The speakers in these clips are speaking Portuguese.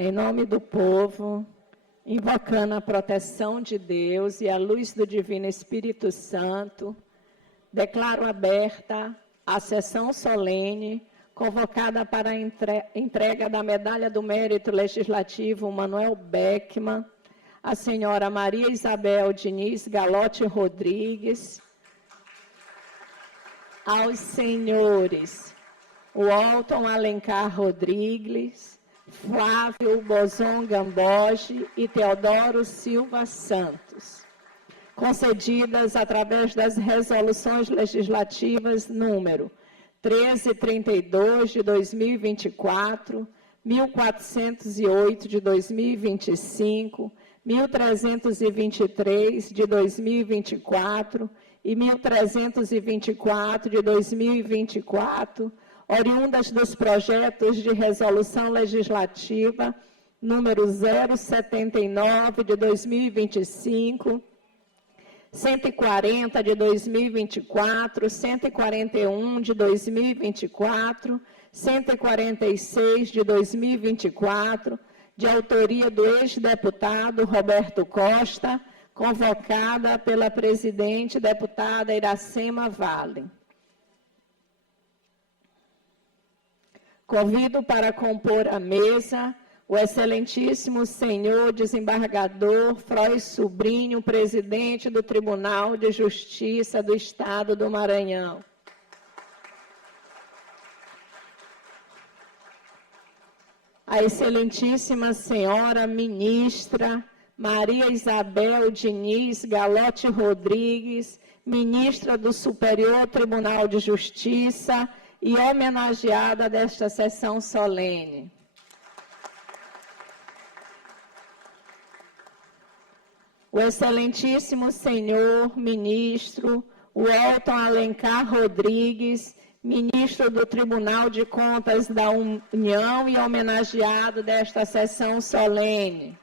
Em nome do povo, invocando a proteção de Deus e a luz do Divino Espírito Santo, declaro aberta a sessão solene convocada para a entrega da Medalha do Mérito Legislativo Manuel Beckmann, a senhora Maria Isabel Diniz Galotti Rodrigues, aos senhores Walton Alencar Rodrigues, Flávio Bozon Gamboge e Teodoro Silva Santos, concedidas através das resoluções legislativas número 1332 de 2024, 1408 de 2025, 1323 de 2024 e 1324 de 2024, oriundas dos projetos de resolução legislativa número 079 de 2025, 140 de 2024, 141 de 2024, 146 de 2024, de autoria do ex-deputado Roberto Costa, convocada pela presidente deputada Iracema Vale. Convido para compor a mesa o excelentíssimo senhor desembargador Frois Sobrinho, presidente do Tribunal de Justiça do Estado do Maranhão. A excelentíssima senhora ministra Maria Isabel Diniz Galotti Rodrigues, ministra do Superior Tribunal de Justiça e homenageada desta sessão solene. O excelentíssimo senhor ministro Walton Alencar Rodrigues, ministro do Tribunal de Contas da União e homenageado desta sessão solene.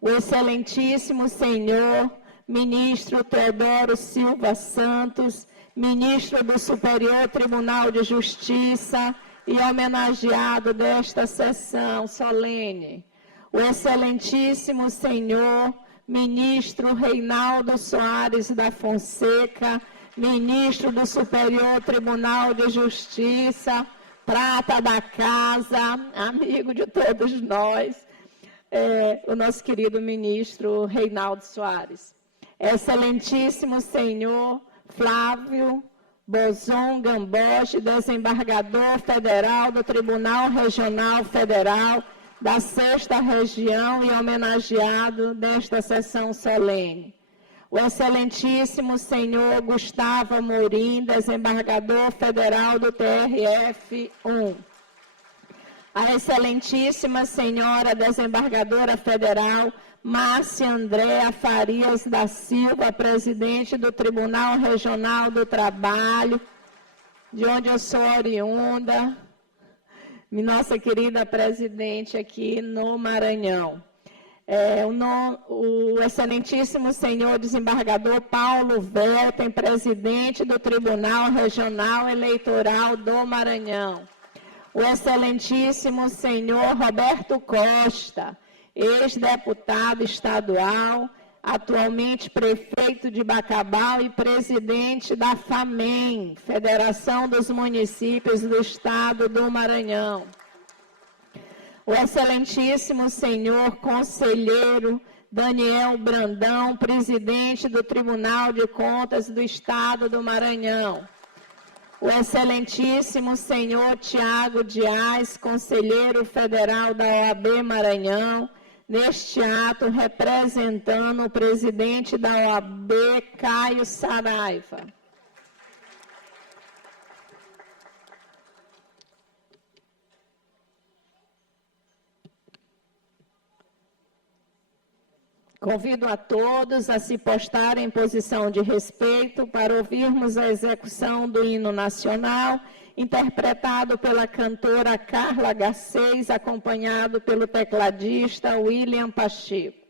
O excelentíssimo senhor ministro Teodoro Silva Santos, ministro do Superior Tribunal de Justiça e homenageado desta sessão solene. O excelentíssimo senhor ministro Reinaldo Soares da Fonseca, ministro do Superior Tribunal de Justiça, prata da casa, amigo de todos nós, o nosso querido ministro Reinaldo Soares. Excelentíssimo senhor Flávio Bozon Gamboge, desembargador federal do Tribunal Regional Federal da 6ª Região e homenageado desta sessão solene. O excelentíssimo senhor Gustavo Amorim, desembargador federal do TRF-1. A excelentíssima senhora desembargadora federal Márcia Andréa Farias da Silva, presidente do Tribunal Regional do Trabalho, de onde eu sou oriunda, nossa querida presidente aqui no Maranhão. O excelentíssimo senhor desembargador Paulo Velten, presidente do Tribunal Regional Eleitoral do Maranhão. O excelentíssimo senhor Roberto Costa, ex-deputado estadual, atualmente prefeito de Bacabal e presidente da FAMEM, Federação dos Municípios do Estado do Maranhão. O excelentíssimo senhor conselheiro Daniel Brandão, presidente do Tribunal de Contas do Estado do Maranhão. O excelentíssimo senhor Tiago Dias, conselheiro federal da OAB Maranhão, neste ato representando o presidente da OAB, Caio Saraiva. Convido a todos a se postarem em posição de respeito para ouvirmos a execução do hino nacional, interpretado pela cantora Carla Garcês, acompanhado pelo tecladista William Pacheco.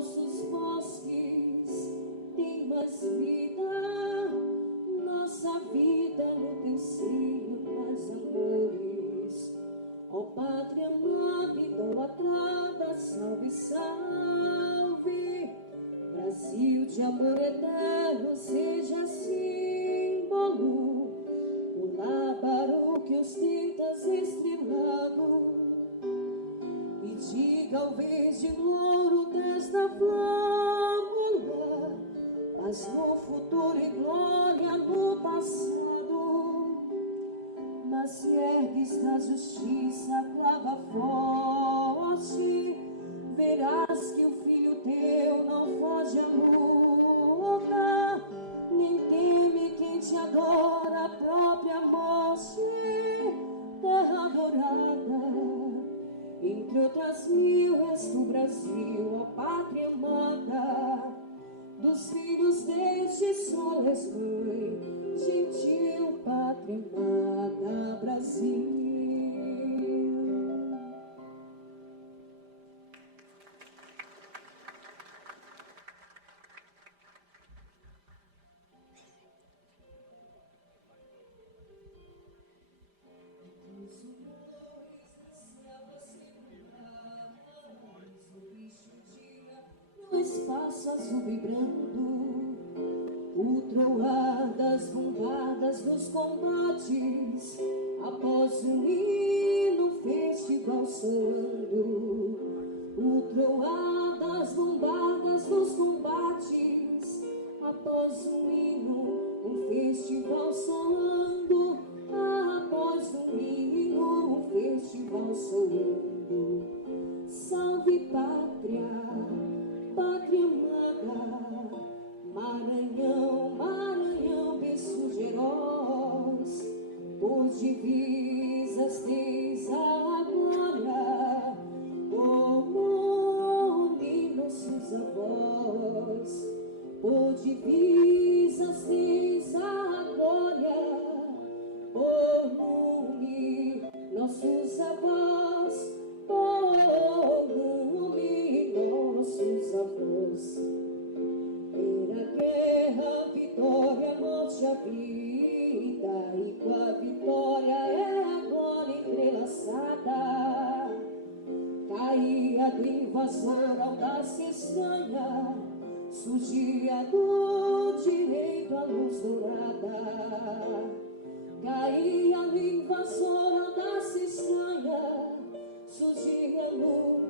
nossos bosques tem mais vida, nossa vida no teu seio mais amores. Ó Pátria amada, idolatrada, salve, salve. Brasil de amor eterno, seja símbolo, o lábaro que ostentas estrelado, e diga ao verde louro desta flâmula, paz no futuro e glória no passado. Mas se ergues na justiça, clava forte, verás que o filho teu não foge à luta, nem teme quem te adora a própria morte. Terra adorada, entre outras mil, és do Brasil, ó Pátria amada. Dos filhos deste sol és mãe, gentil Pátria amada, Brasil. No espaço azul vibrando, o troar das bombadas dos combates, após um hino festival soando. O troar das bombadas dos combates, após um hino, festival soando. Após um hino, festival soando. Salve Pátria, Pátria amada, Maranhão, Maranhão, berço de heróis, por divisas tens a glória, por nome nossos avós, por divisas tens a glória, por nome nossos avós, por nome nossos avós. Era guerra, vitória, morte, a vida, e com a vitória é a glória entrelaçada. Caía do invasor audácia estranha, surgia do direito a luz dourada. Caía do invasor audácia estranha, surgia no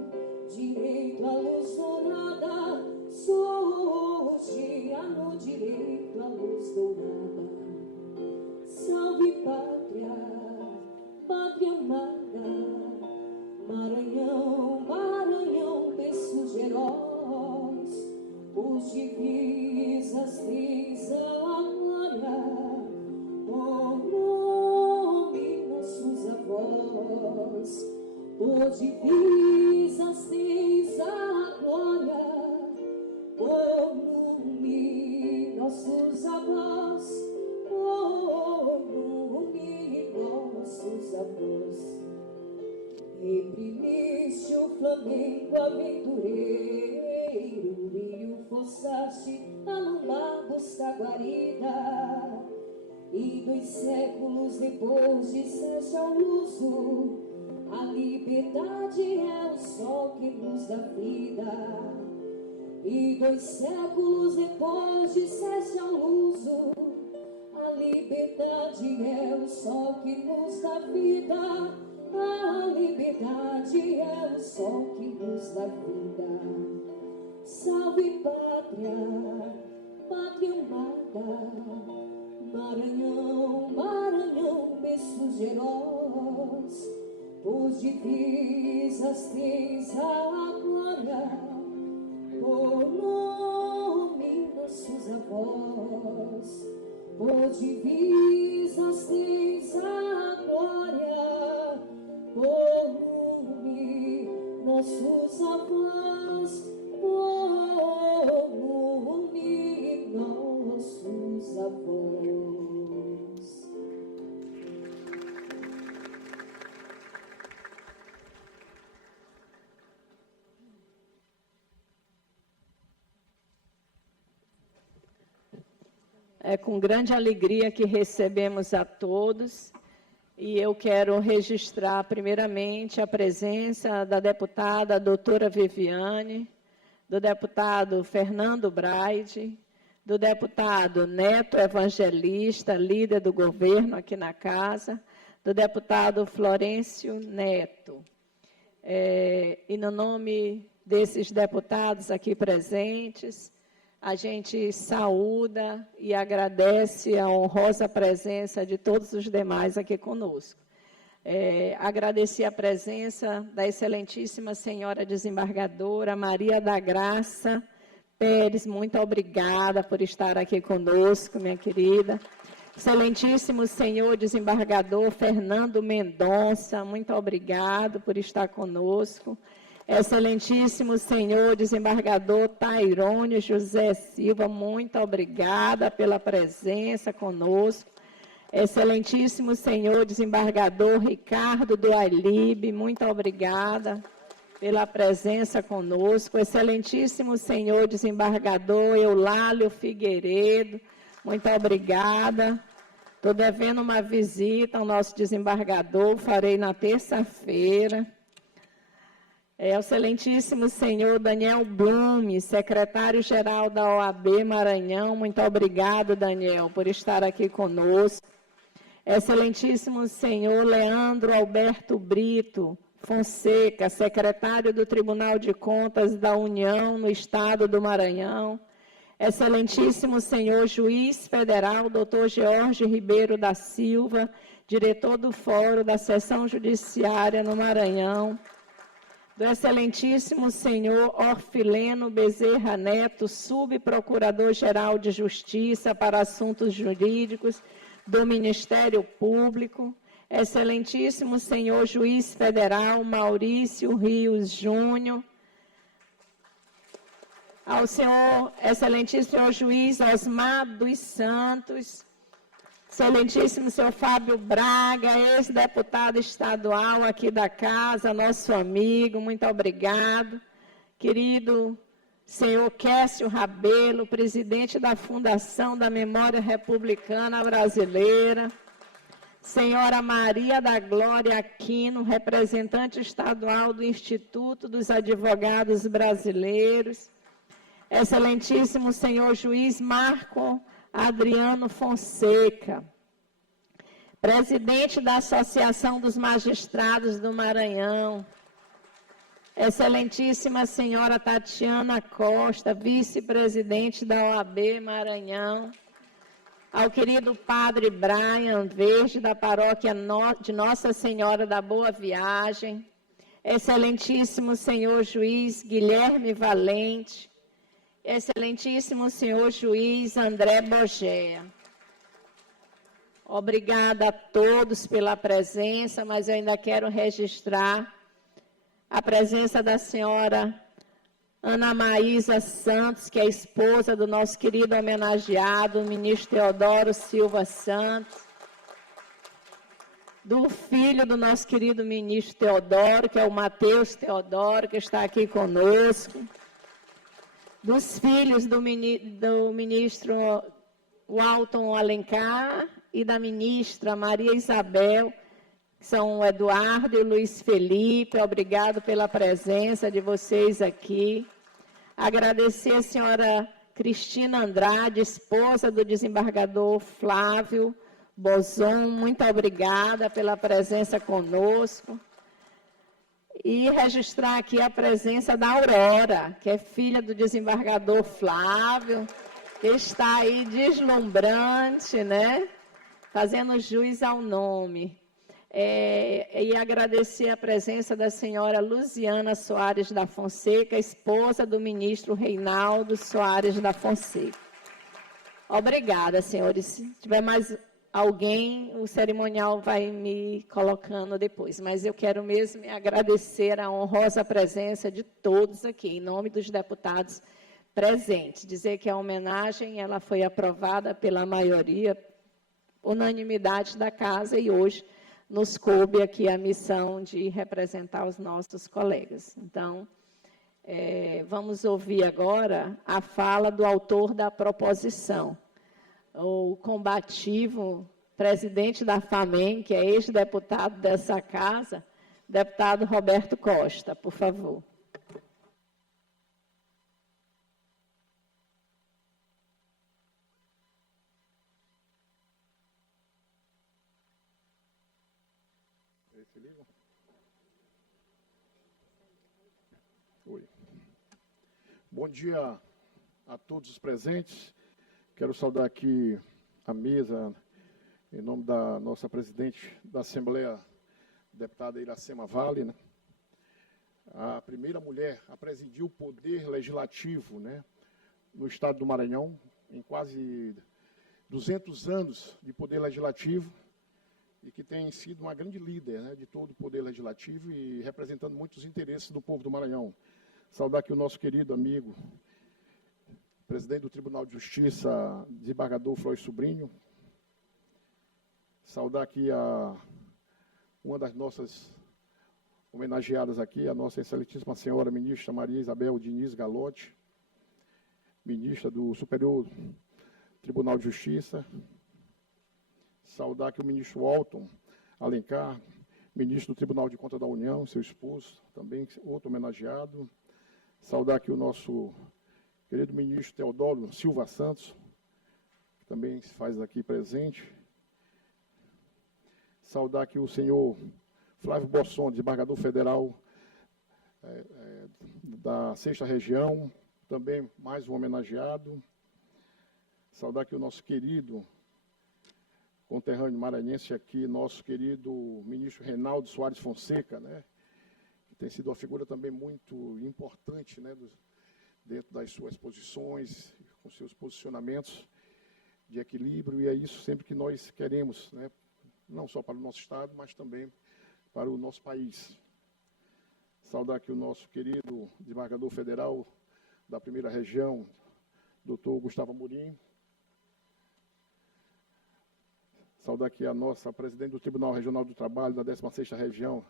direito a luz dourada. Surgia no direito a luz dourada. Salve Pátria, Pátria amada, Maranhão, Maranhão, berço de heróis, por divisas tens a glória, por nome nossos avós, por divisas tens a glória, por nome nossos avós, por nome nossos avós. Reprimiste o flamengo aventureiro e o forçaste a no mar buscar guarida. E 2 séculos depois disseste ao luso, a liberdade é o sol que nos dá vida. E 2 séculos depois disseste ao luso, a liberdade é o sol que nos dá vida. A liberdade é o sol que nos dá vida. Salve Pátria, Pátria amada, Maranhão, Maranhão, berço de heróis, por divisas tens a glória, por nome nossos avós, por divisas tens a glória, por nome nossos avós, por nome nossos avós. É com grande alegria que recebemos a todos e eu quero registrar primeiramente a presença da deputada doutora Viviane, do deputado Fernando Braide, do deputado Neto Evangelista, líder do governo aqui na casa, do deputado Florencio Neto. E no nome desses deputados aqui presentes, a gente saúda e agradece a honrosa presença de todos os demais aqui conosco. Agradecer a presença da excelentíssima senhora desembargadora Maria da Graça Pérez, muito obrigada por estar aqui conosco, minha querida. Excelentíssimo senhor desembargador Fernando Mendonça, muito obrigado por estar conosco. Excelentíssimo senhor desembargador Tairone José Silva, muito obrigada pela presença conosco. Excelentíssimo senhor desembargador Ricardo do Ailib, muito obrigada pela presença conosco. Excelentíssimo senhor desembargador Eulálio Figueiredo, muito obrigada. Estou devendo uma visita ao nosso desembargador, farei na terça-feira. Excelentíssimo senhor Daniel Blume, secretário-geral da OAB Maranhão, muito obrigado, Daniel, por estar aqui conosco. Excelentíssimo senhor Leandro Alberto Brito Fonseca, secretário do Tribunal de Contas da União no Estado do Maranhão. Excelentíssimo senhor juiz federal, doutor George Ribeiro da Silva, diretor do Fórum da Seção Judiciária no Maranhão. Do excelentíssimo senhor Orfileno Bezerra Neto, subprocurador-geral de Justiça para Assuntos Jurídicos do Ministério Público. Excelentíssimo senhor juiz federal Maurício Rios Júnior. Ao senhor excelentíssimo senhor juiz Osmar dos Santos. Excelentíssimo senhor Fábio Braga, ex-deputado estadual aqui da casa, nosso amigo, muito obrigado. Querido senhor Quécio Rabelo, presidente da Fundação da Memória Republicana Brasileira. Senhora Maria da Glória Aquino, representante estadual do Instituto dos Advogados Brasileiros. Excelentíssimo senhor juiz Marco Adriano Fonseca, presidente da Associação dos Magistrados do Maranhão. Excelentíssima senhora Tatiana Costa, vice-presidente da OAB Maranhão. Ao querido padre Brian Verde, da paróquia de Nossa Senhora da Boa Viagem. Excelentíssimo senhor juiz Guilherme Valente. Excelentíssimo senhor juiz André Bogea. Obrigada a todos pela presença, mas eu ainda quero registrar a presença da senhora Ana Maísa Santos, que é esposa do nosso querido homenageado, o ministro Teodoro Silva Santos, do filho do nosso querido ministro Teodoro, que é o Matheus Teodoro, que está aqui conosco, dos filhos do ministro Walton Alencar e da ministra Maria Isabel, que são o Eduardo e o Luiz Felipe. Obrigado pela presença de vocês aqui. Agradecer a senhora Cristina Andrade, esposa do desembargador Flávio Bozon, muito obrigada pela presença conosco. E registrar aqui a presença da Aurora, que é filha do desembargador Flávio, que está aí deslumbrante, né? Fazendo jus ao nome. E agradecer a presença da senhora Luziana Soares da Fonseca, esposa do ministro Reinaldo Soares da Fonseca. Obrigada, senhores. Se tiver mais alguém, o cerimonial vai me colocando depois, mas eu quero mesmo agradecer a honrosa presença de todos aqui, em nome dos deputados presentes. Dizer que a homenagem ela foi aprovada pela maioria, unanimidade da casa, e hoje nos coube aqui a missão de representar os nossos colegas. Então, vamos ouvir agora a fala do autor da proposição, o combativo presidente da FAMEM, que é ex-deputado dessa casa, deputado Roberto Costa, por favor. Oi. Bom dia a todos os presentes. Quero saudar aqui a mesa, em nome da nossa presidente da Assembleia, deputada Iracema Vale, né? A primeira mulher a presidir o Poder Legislativo, né, no estado do Maranhão, em quase 200 anos de Poder Legislativo, e que tem sido uma grande líder, né, de todo o Poder Legislativo e representando muitos interesses do povo do Maranhão. Saudar aqui o nosso querido amigo, presidente do Tribunal de Justiça, desembargador Flóis Sobrinho. Saudar aqui uma das nossas homenageadas aqui, a nossa excelentíssima senhora ministra Maria Isabel Diniz Galotti, ministra do Superior Tribunal de Justiça. Saudar aqui o ministro Walton Alencar, ministro do Tribunal de Contas da União, seu esposo, também outro homenageado. Saudar aqui o nosso querido ministro Teodoro Silva Santos, que também se faz aqui presente. Saudar aqui o senhor Flávio Bosson, desembargador federal da 6ª Região, também mais um homenageado. Saudar aqui o nosso querido conterrâneo maranhense aqui, nosso querido ministro Reinaldo Soares Fonseca, né, que tem sido uma figura também muito importante, né, dentro das suas posições, com seus posicionamentos de equilíbrio, e é isso sempre que nós queremos, né, não só para o nosso Estado, mas também para o nosso país. Saudar aqui o nosso querido desembargador federal da 1ª Região, doutor Gustavo Amorim. Saudar aqui a nossa presidente do Tribunal Regional do Trabalho da 16ª Região,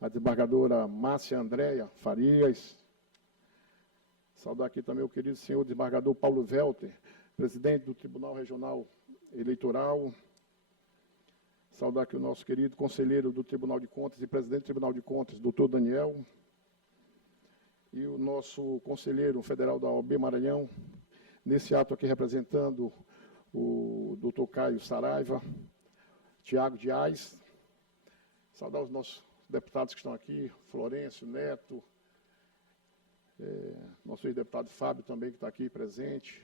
a desembargadora Márcia Andréia Farias. Saudar aqui também o querido senhor desembargador Paulo Welter, presidente do Tribunal Regional Eleitoral. Saudar aqui o nosso querido conselheiro do Tribunal de Contas e presidente do Tribunal de Contas, doutor Daniel. E o nosso conselheiro federal da OAB Maranhão, nesse ato aqui representando o doutor Caio Saraiva, Tiago Dias. Saudar os nossos deputados que estão aqui, Florencio, Neto, nosso ex-deputado Fábio também, que está aqui presente,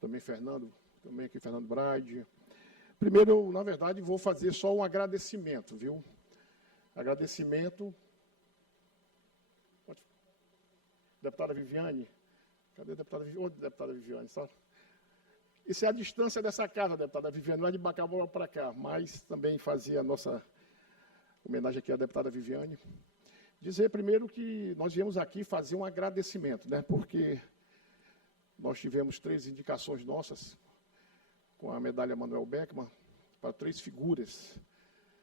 também Fernando Braide. Primeiro, eu, na verdade, vou fazer só um agradecimento, viu? Agradecimento. Deputada Viviane. Cadê a deputada Viviane? Ô, deputada Viviane, só. Isso é a distância dessa casa, deputada Viviane, não é de Bacabal para cá, mas também fazia a nossa homenagem aqui à deputada Viviane. Dizer primeiro que nós viemos aqui fazer um agradecimento, né? Porque nós tivemos 3 indicações nossas, com a medalha Manuel Beckmann, para 3 figuras,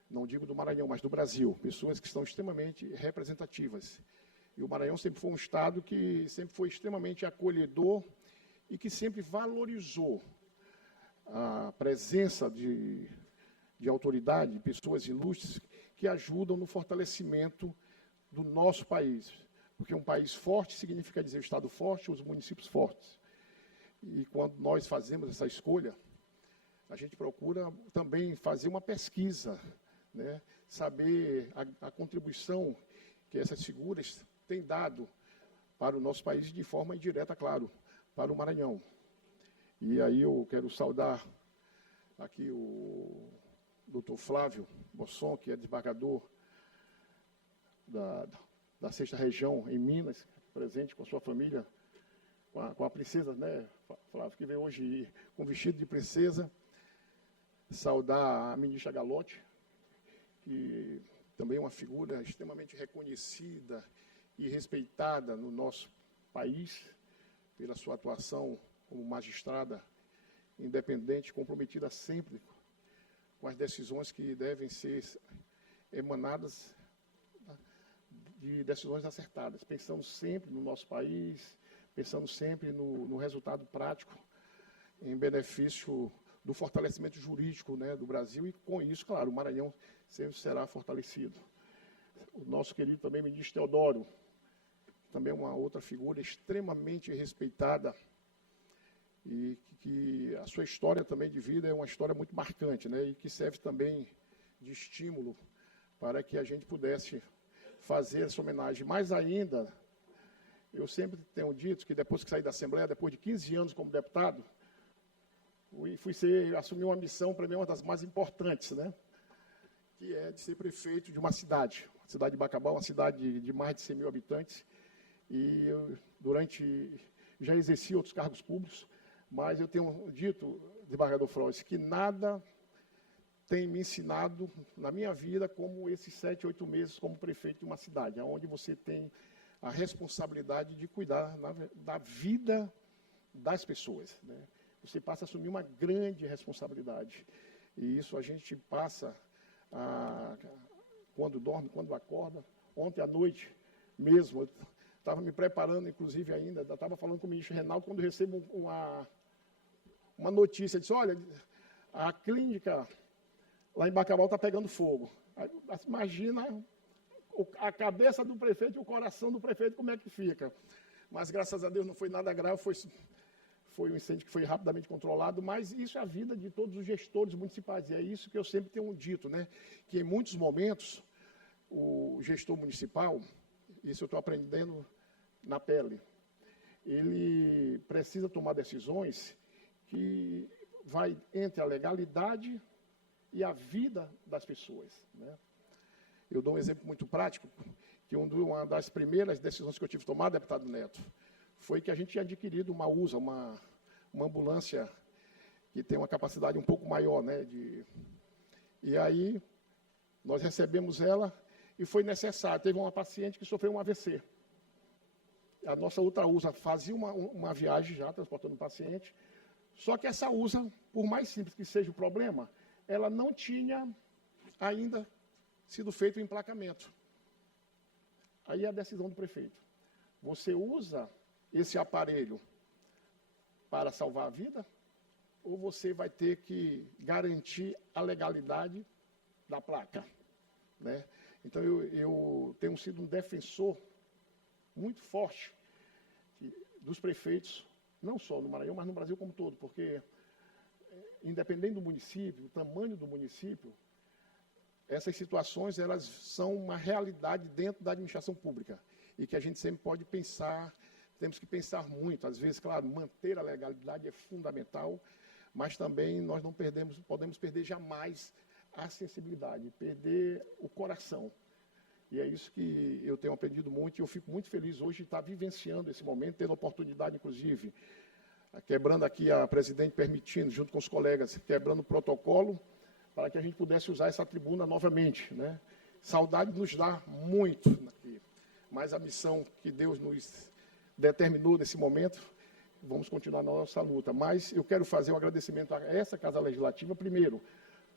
não digo do Maranhão, mas do Brasil, pessoas que estão extremamente representativas. E o Maranhão sempre foi um estado que sempre foi extremamente acolhedor e que sempre valorizou a presença de autoridade, de pessoas ilustres que ajudam no fortalecimento do nosso país. Porque um país forte significa dizer o estado forte, os municípios fortes. E quando nós fazemos essa escolha, a gente procura também fazer uma pesquisa, né? Saber a contribuição que essas figuras têm dado para o nosso país de forma indireta, claro, para o Maranhão. E aí eu quero saudar aqui o doutor Flávio Bosson, que é desembargador da 6ª Região em Minas, presente com a sua família, com a princesa, né, Flávio, que veio hoje com vestido de princesa. Saudar a ministra Galotti, que também é uma figura extremamente reconhecida e respeitada no nosso país, pela sua atuação como magistrada independente, comprometida sempre com as decisões que devem ser emanadas de decisões acertadas, pensando sempre no nosso país, pensando sempre no resultado prático em benefício do fortalecimento jurídico, né, do Brasil, e com isso, claro, o Maranhão sempre será fortalecido. O nosso querido também ministro Teodoro, também uma outra figura extremamente respeitada, e que a sua história também de vida é uma história muito marcante, né, e que serve também de estímulo para que a gente pudesse fazer essa homenagem. Mais ainda, eu sempre tenho dito que depois que saí da Assembleia, depois de 15 anos como deputado, assumi uma missão, para mim, uma das mais importantes, né? Que é de ser prefeito de uma cidade. A cidade de Bacabal, uma cidade de mais de 100 mil habitantes. E eu, já exerci outros cargos públicos, mas eu tenho dito, desembargador Frois, que nada tem me ensinado na minha vida como esses 7, 8 meses como prefeito de uma cidade, onde você tem a responsabilidade de cuidar da vida das pessoas, né? Você passa a assumir uma grande responsabilidade. E isso a gente passa quando dorme, quando acorda. Ontem à noite mesmo, eu estava me preparando, inclusive ainda, estava falando com o ministro Reinaldo, quando recebo uma notícia, disse, olha, a clínica lá em Bacabal está pegando fogo. Aí, imagina a cabeça do prefeito e o coração do prefeito, como é que fica. Mas, graças a Deus, não foi nada grave, foi um incêndio que foi rapidamente controlado, mas isso é a vida de todos os gestores municipais, e é isso que eu sempre tenho dito, né? Que em muitos momentos, o gestor municipal, isso eu estou aprendendo na pele, ele precisa tomar decisões que vai entre a legalidade e a vida das pessoas, né? Eu dou um exemplo muito prático, que uma das primeiras decisões que eu tive que tomar, deputado Neto, foi que a gente tinha adquirido uma USA, uma ambulância que tem uma capacidade um pouco maior, né? E aí, nós recebemos ela e foi necessário. Teve uma paciente que sofreu um AVC. A nossa outra USA fazia uma viagem já, transportando o paciente, só que essa USA, por mais simples que seja o problema, ela não tinha ainda sido feito o emplacamento. Aí a decisão do prefeito. Você usa esse aparelho para salvar a vida, ou você vai ter que garantir a legalidade da placa, né? Então, eu tenho sido um defensor muito forte dos prefeitos, não só no Maranhão, mas no Brasil como um todo, porque, independente do município, do tamanho do município, essas situações, elas são uma realidade dentro da administração pública, e que a gente sempre pode pensar, temos que pensar muito. Às vezes, claro, manter a legalidade é fundamental, mas também nós não podemos perder jamais a sensibilidade, perder o coração. E é isso que eu tenho aprendido muito, e eu fico muito feliz hoje de estar vivenciando esse momento, tendo a oportunidade, inclusive, quebrando aqui a presidente, permitindo, junto com os colegas, quebrando o protocolo, para que a gente pudesse usar essa tribuna novamente, né? Saudade nos dá muito aqui, mas a missão que Deus nos determinou nesse momento, vamos continuar na nossa luta. Mas eu quero fazer um agradecimento a essa Casa Legislativa, primeiro,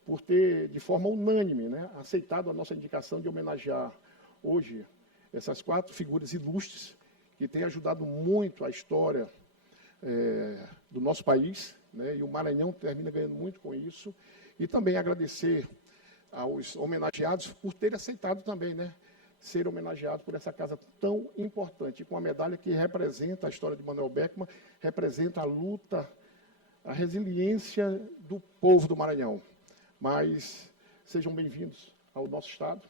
por ter, de forma unânime, né, aceitado a nossa indicação de homenagear hoje essas 4 figuras ilustres que têm ajudado muito a história do nosso país, né, e o Maranhão termina ganhando muito com isso. E também agradecer aos homenageados por terem aceitado também, né, ser homenageado por essa casa tão importante, com a medalha que representa a história de Manuel Beckmann, representa a luta, a resiliência do povo do Maranhão. Mas sejam bem-vindos ao nosso estado,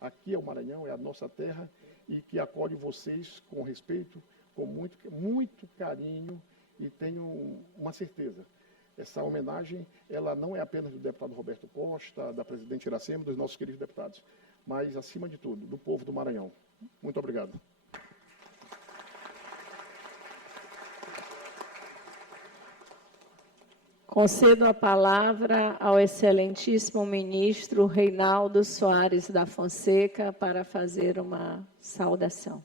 aqui é o Maranhão, é a nossa terra, e que acolhe vocês com respeito, com muito carinho, e tenho uma certeza. Essa homenagem, ela não é apenas do deputado Roberto Costa, da presidente Iracema, dos nossos queridos deputados, mas, acima de tudo, do povo do Maranhão. Muito obrigado. Concedo a palavra ao excelentíssimo ministro Reinaldo Soares da Fonseca para fazer uma saudação.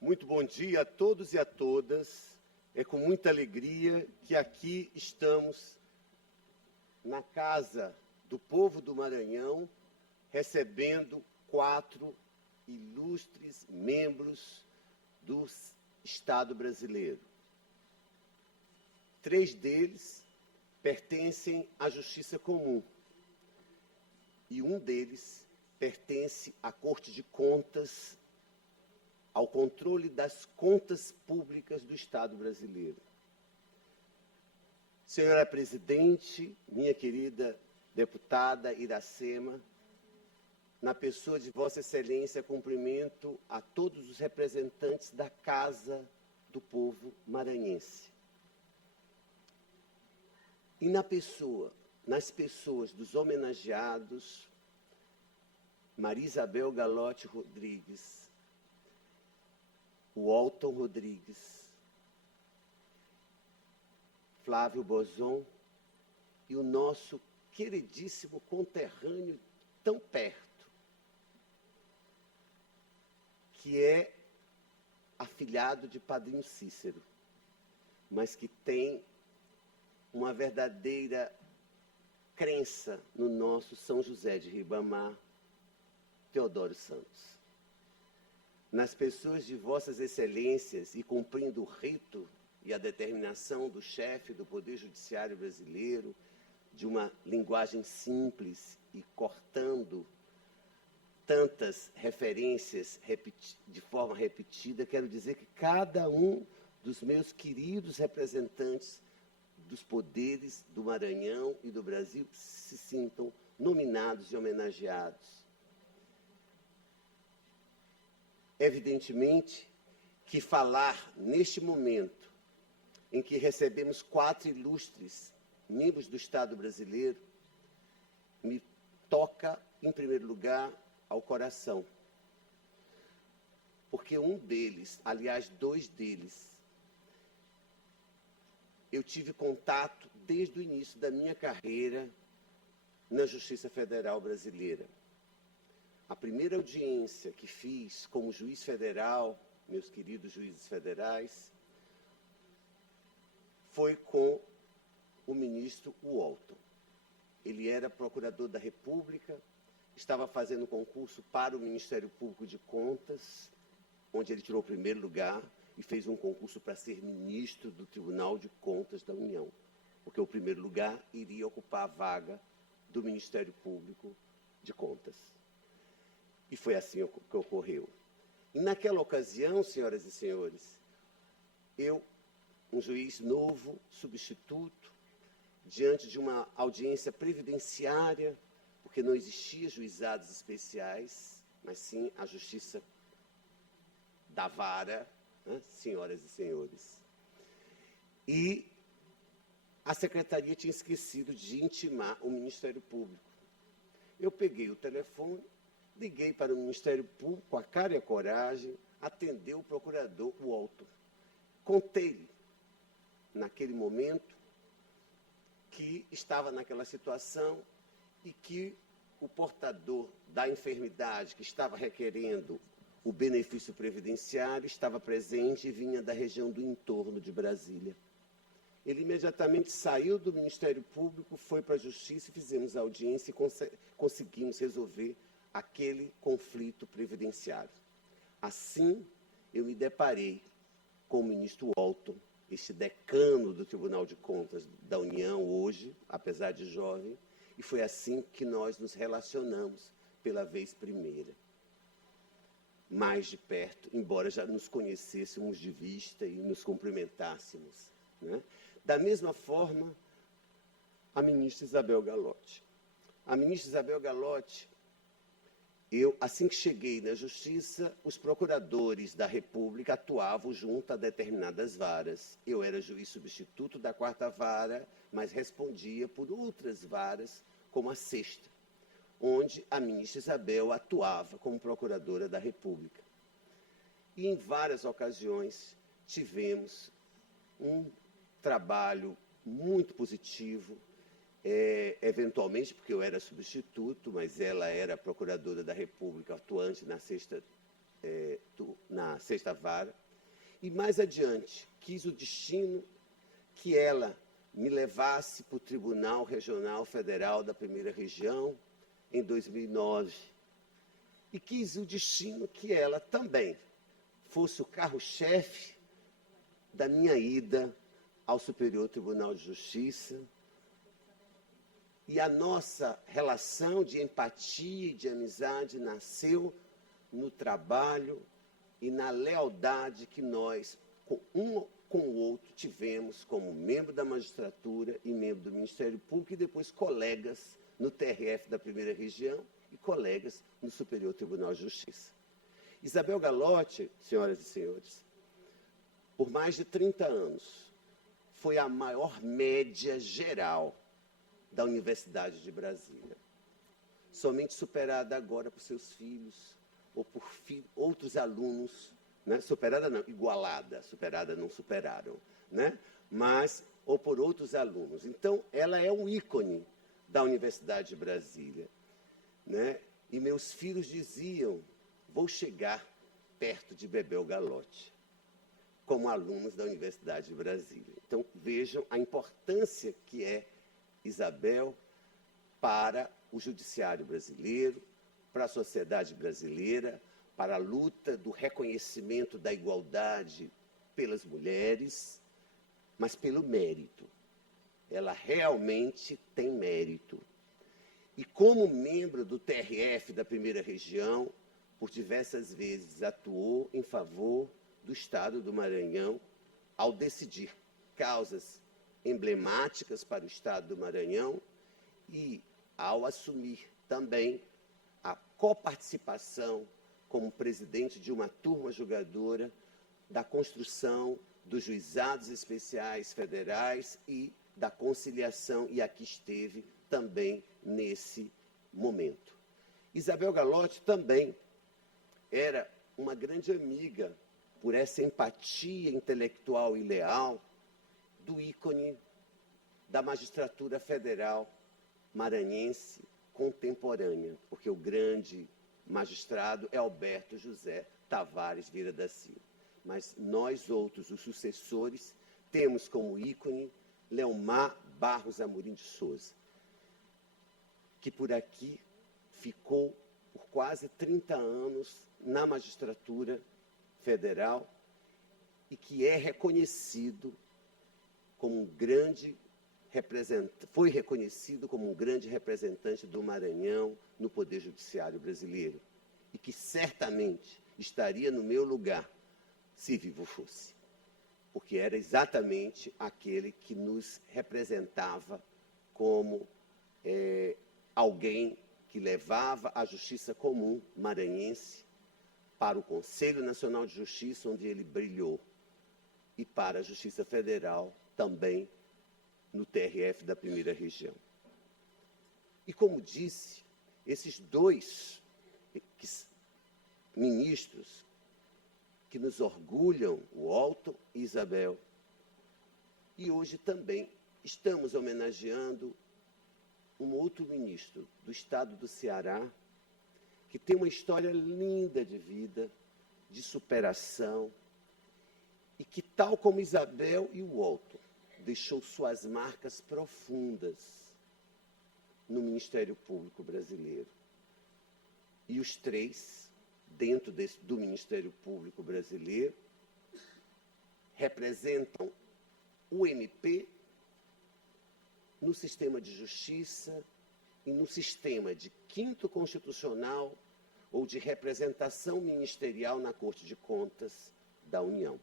Muito bom dia a todos e a todas. É com muita alegria que aqui estamos na casa do povo do Maranhão recebendo 4 ilustres membros do Estado brasileiro. 3 deles pertencem à Justiça Comum e um deles pertence à Corte de Contas, ao controle das contas públicas do Estado brasileiro. Senhora Presidente, minha querida deputada Iracema, na pessoa de Vossa Excelência, cumprimento a todos os representantes da Casa do Povo Maranhense. E nas pessoas dos homenageados, Maria Isabel Galotti Rodrigues, Walton Rodrigues, Flávio Bozon e o nosso queridíssimo conterrâneo tão perto, que é afilhado de Padrinho Cícero, mas que tem uma verdadeira crença no nosso São José de Ribamar, Teodoro Santos. Nas pessoas de Vossas Excelências e cumprindo o rito e a determinação do chefe do Poder Judiciário brasileiro, de uma linguagem simples e cortando tantas referências de forma repetida, quero dizer que cada um dos meus queridos representantes dos poderes do Maranhão e do Brasil se sintam nominados e homenageados. Evidentemente que falar neste momento em que recebemos 4 ilustres membros do Estado brasileiro me toca, em primeiro lugar, ao coração. Porque um deles, aliás, 2 deles, eu tive contato desde o início da minha carreira na Justiça Federal Brasileira. A primeira audiência que fiz como juiz federal, meus queridos juízes federais, foi com o ministro Walton. Ele era procurador da República, estava fazendo concurso para o Ministério Público de Contas, onde ele tirou o primeiro lugar, e fez um concurso para ser ministro do Tribunal de Contas da União, porque o primeiro lugar iria ocupar a vaga do Ministério Público de Contas. E foi assim que ocorreu. E naquela ocasião, senhoras e senhores, eu, um juiz novo, substituto, diante de uma audiência previdenciária, porque não existia juizados especiais, mas sim a justiça da vara, né, senhoras e senhores. E a secretaria tinha esquecido de intimar o Ministério Público. Eu peguei o telefone, liguei para o Ministério Público, com a cara e a coragem, atendeu o procurador Walton. Contei-lhe, naquele momento, que estava naquela situação e que o portador da enfermidade que estava requerendo o benefício previdenciário estava presente e vinha da região do entorno de Brasília. Ele imediatamente saiu do Ministério Público, foi para a Justiça e fizemos a audiência e conseguimos resolver aquele conflito previdenciário. Assim, eu me deparei com o ministro Walton, este decano do Tribunal de Contas da União hoje, apesar de jovem, e foi assim que nós nos relacionamos pela vez primeira. Mais de perto, embora já nos conhecêssemos de vista e nos cumprimentássemos, né? Da mesma forma, a ministra Isabel Galotti. A ministra Isabel Galotti, assim que cheguei na Justiça, os procuradores da República atuavam junto a determinadas varas. Eu era juiz substituto da 4ª vara, mas respondia por outras varas, como a 6ª, onde a ministra Isabel atuava como procuradora da República. E em várias ocasiões tivemos um trabalho muito positivo, eventualmente, porque eu era substituto, mas ela era procuradora da República atuante na 6ª vara. E mais adiante, quis o destino que ela me levasse para o Tribunal Regional Federal da 1ª Região, em 2009 e quis o destino que ela também fosse o carro-chefe da minha ida ao Superior Tribunal de Justiça. E a nossa relação de empatia e de amizade nasceu no trabalho e na lealdade que nós, um com o outro, tivemos como membro da magistratura e membro do Ministério Público e depois colegas no TRF da Primeira Região e colegas no Superior Tribunal de Justiça. Isabel Galotti, senhoras e senhores, por mais de 30 anos, foi a maior média geral da Universidade de Brasília, somente superada agora por seus filhos ou por outros alunos, né? Superada não, igualada, superada não superaram, né? Mas, ou por outros alunos. Então, ela é um ícone da Universidade de Brasília, né? E meus filhos diziam, vou chegar perto de Bebel Galotti, como alunos da Universidade de Brasília. Então, vejam a importância que é Isabel para o judiciário brasileiro, para a sociedade brasileira, para a luta do reconhecimento da igualdade pelas mulheres, mas pelo mérito. Ela realmente tem mérito. E como membro do TRF da Primeira Região, por diversas vezes atuou em favor do Estado do Maranhão ao decidir causas emblemáticas para o Estado do Maranhão e ao assumir também a coparticipação como presidente de uma turma julgadora da construção dos juizados especiais federais e da conciliação, e aqui esteve também nesse momento. Isabel Galotti também era uma grande amiga, por essa empatia intelectual e leal, do ícone da magistratura federal maranhense contemporânea, porque o grande magistrado é Alberto José Tavares Vieira da Silva. Mas nós outros, os sucessores, temos como ícone Leomar Barros Amorim de Souza, que por aqui ficou por quase 30 anos na magistratura federal e que é reconhecido como um grande foi reconhecido como um grande representante do Maranhão no Poder Judiciário brasileiro e que certamente estaria no meu lugar se vivo fosse, porque era exatamente aquele que nos representava como alguém que levava a justiça comum maranhense para o Conselho Nacional de Justiça, onde ele brilhou, e para a Justiça Federal também no TRF da Primeira Região. E como disse, esses dois ministros que nos orgulham, Walton e Isabel, e hoje também estamos homenageando um outro ministro do estado do Ceará, que tem uma história linda de vida, de superação, e que, tal como Isabel e Walton, deixou suas marcas profundas no Ministério Público brasileiro. E os três, dentro do Ministério Público brasileiro, representam o MP no sistema de justiça e no sistema de quinto constitucional ou de representação ministerial na Corte de Contas da União.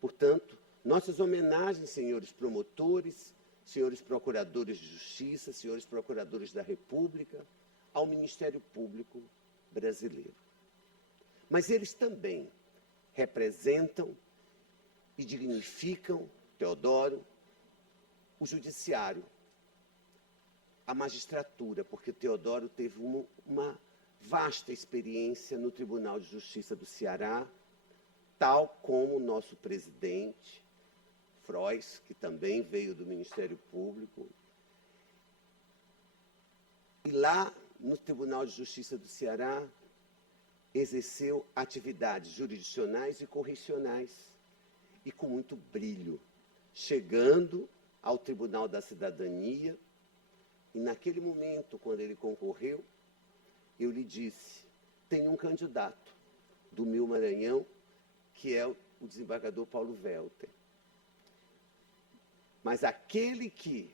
Portanto, nossas homenagens, senhores promotores, senhores procuradores de justiça, senhores procuradores da República, ao Ministério Público brasileiro. Mas eles também representam e dignificam, Teodoro, o judiciário, a magistratura, porque Teodoro teve uma vasta experiência no Tribunal de Justiça do Ceará, tal como o nosso presidente, Frois, que também veio do Ministério Público. E lá, no Tribunal de Justiça do Ceará, exerceu atividades jurisdicionais e correcionais, e com muito brilho, chegando ao Tribunal da Cidadania, E naquele momento, quando ele concorreu, eu lhe disse, tem um candidato do meu Maranhão, que é o desembargador Paulo Welter. Mas aquele que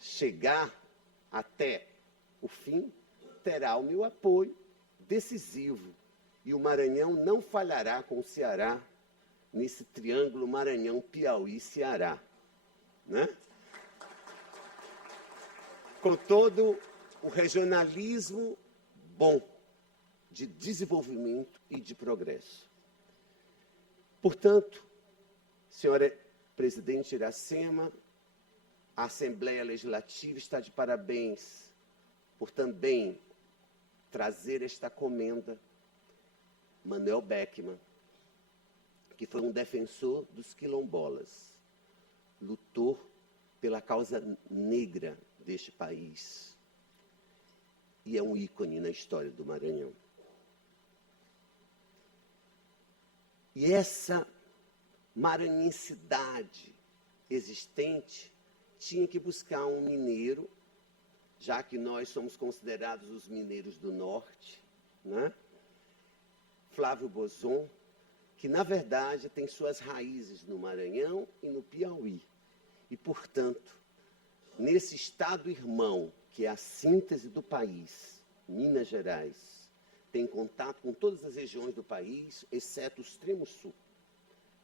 chegar até o fim, terá o meu apoio decisivo. E o Maranhão não falhará com o Ceará nesse triângulo Maranhão, Piauí, Ceará. Né? Com todo o regionalismo bom de desenvolvimento e de progresso. Portanto, senhora presidente Iracema, a Assembleia Legislativa está de parabéns por também trazer esta comenda. Manuel Beckmann, que foi um defensor dos quilombolas, lutou pela causa negra deste país e é um ícone na história do Maranhão. E essa maranhensidade existente tinha que buscar um mineiro, já que nós somos considerados os mineiros do norte, né? Flávio Bozon, que na verdade tem suas raízes no Maranhão e no Piauí. E, portanto, nesse estado irmão, que é a síntese do país, Minas Gerais, tem contato com todas as regiões do país, exceto o extremo sul.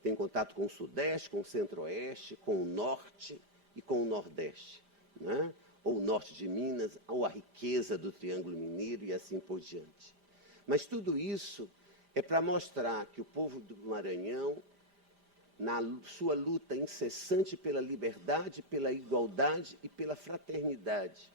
Tem contato com o sudeste, com o centro-oeste, com o norte e com o nordeste, né? Ou o norte de Minas, ou a riqueza do Triângulo Mineiro e assim por diante. Mas tudo isso é para mostrar que o povo do Maranhão, na sua luta incessante pela liberdade, pela igualdade e pela fraternidade,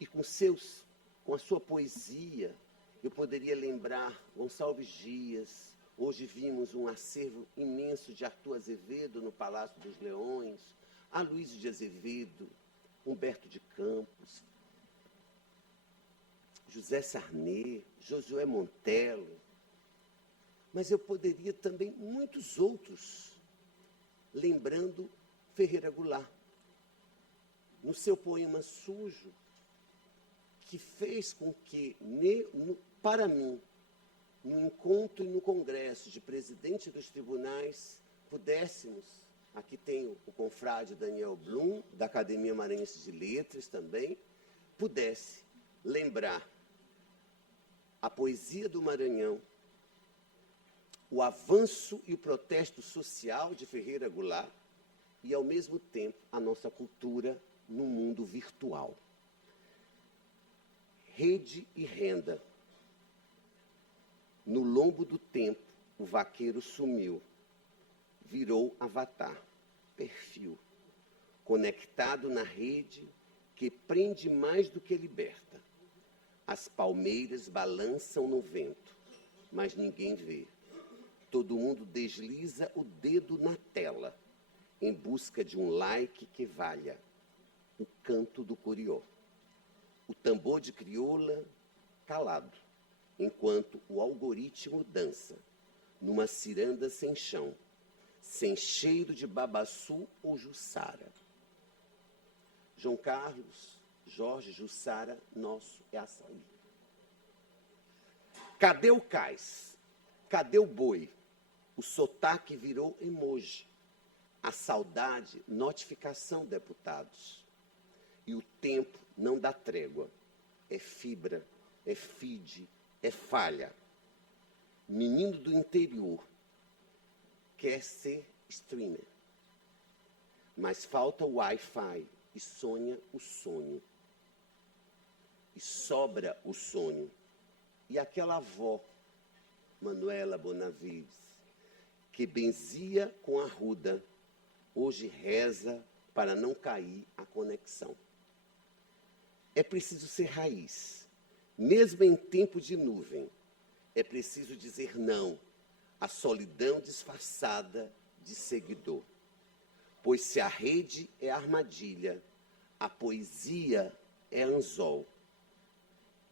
e com a sua poesia, eu poderia lembrar Gonçalves Dias. Hoje vimos um acervo imenso de Arthur Azevedo no Palácio dos Leões, Aloysio de Azevedo, Humberto de Campos, José Sarney, Josué Montelo. Mas eu poderia também muitos outros, lembrando Ferreira Goulart, no seu poema Sujo, que fez com que, para mim, no encontro e no congresso de presidente dos tribunais, pudéssemos, aqui tem o confrade Daniel Blum, da Academia Maranhense de Letras também, pudesse lembrar a poesia do Maranhão, o avanço e o protesto social de Ferreira Goulart e, ao mesmo tempo, a nossa cultura no mundo virtual. Rede e renda. No lombo do tempo, o vaqueiro sumiu, virou avatar, perfil, conectado na rede que prende mais do que liberta. As palmeiras balançam no vento, mas ninguém vê. Todo mundo desliza o dedo na tela, em busca de um like que valha. O canto do curió. O tambor de crioula calado, enquanto o algoritmo dança, numa ciranda sem chão, sem cheiro de babaçu ou jussara. João Carlos, Jorge Jussara, nosso é açaí. Cadê o cais? Cadê o boi? O sotaque virou emoji. A saudade, notificação, deputados. E o tempo não dá trégua. É fibra, é feed, é falha. Menino do interior quer ser streamer, mas falta o Wi-Fi e sonha o sonho. E sobra o sonho. E aquela avó, Manuela Bonavides, que benzia com a Arruda, hoje reza para não cair a conexão. É preciso ser raiz, mesmo em tempo de nuvem. É preciso dizer não à solidão disfarçada de seguidor. Pois se a rede é armadilha, a poesia é anzol.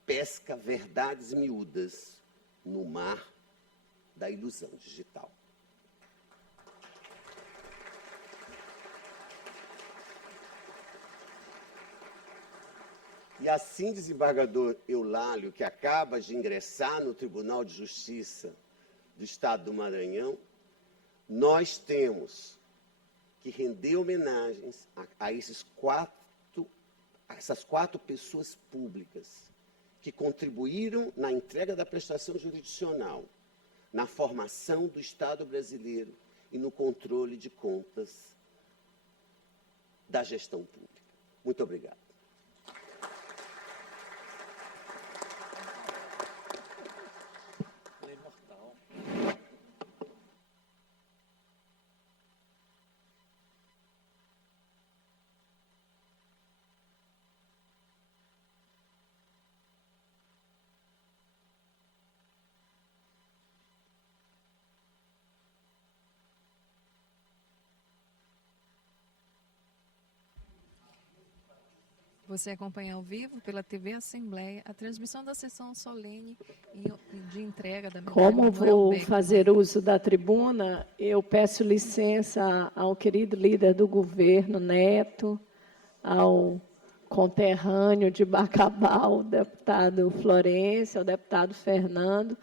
Pesca verdades miúdas no mar da ilusão digital. E assim, desembargador Eulálio, que acaba de ingressar no Tribunal de Justiça do Estado do Maranhão, nós temos que render homenagens a essas quatro pessoas públicas que contribuíram na entrega da prestação jurisdicional, na formação do Estado brasileiro e no controle de contas da gestão pública. Muito obrigado. Você acompanha ao vivo pela TV Assembleia a transmissão da sessão solene de entrega da medalha. Como vou fazer uso da tribuna, eu peço licença ao querido líder do governo, Neto, ao conterrâneo de Bacabal, o deputado Florencio, ao deputado Fernando,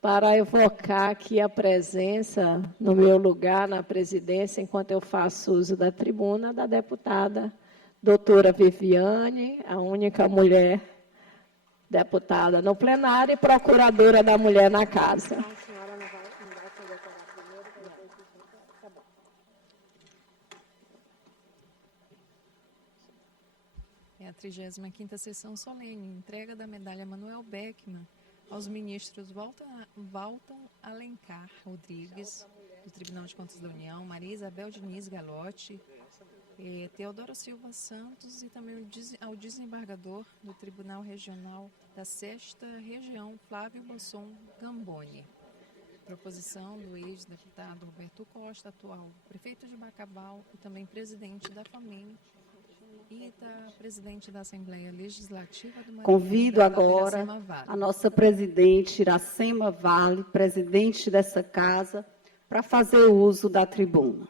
para evocar aqui a presença, no meu lugar, na presidência, enquanto eu faço uso da tribuna, da deputada doutora Viviane, a única mulher deputada no plenário e procuradora da mulher na casa. A senhora não vai condecorar primeiro, para depois tá bom. É a 35ª sessão solene, entrega da medalha Manuel Beckmann aos ministros Walton Alencar Rodrigues, do Tribunal de Contas da União, Maria Isabel Diniz Galotti, Teodoro Silva Santos e também ao desembargador do Tribunal Regional da 6ª Região, Flávio Bosson Gamboni. Proposição do ex-deputado Roberto Costa, atual prefeito de Bacabal e também presidente da FAMEM e da presidente da Assembleia Legislativa do Maranhão. Convido agora a nossa presidente Iracema Vale, presidente dessa casa, para fazer uso da tribuna.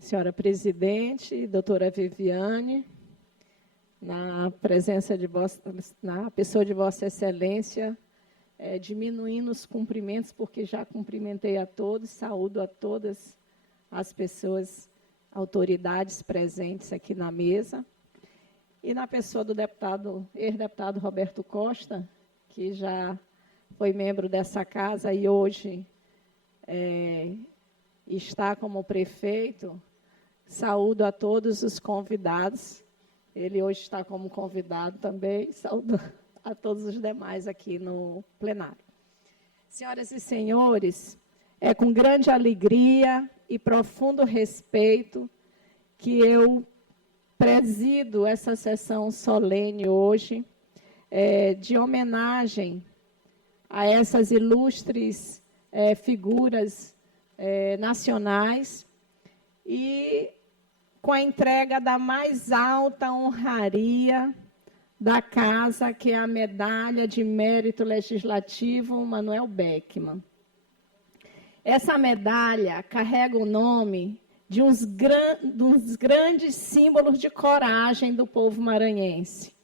Senhora presidente, doutora Viviane, na presença de na pessoa de Vossa Excelência, diminuindo os cumprimentos, porque já cumprimentei a todos, saúdo a todas as pessoas, autoridades presentes aqui na mesa, e na pessoa do ex-deputado Roberto Costa, que já foi membro dessa casa e hoje está como prefeito. Saúdo a todos os convidados. Ele hoje está como convidado também. Saúdo a todos os demais aqui no plenário. Senhoras e senhores, é com grande alegria e profundo respeito que eu presido essa sessão solene hoje, de homenagem a essas ilustres figuras nacionais e com a entrega da mais alta honraria da casa, que é a Medalha de Mérito Legislativo Manuel Beckmann. Essa medalha carrega o nome de uns grandes símbolos de coragem do povo maranhense.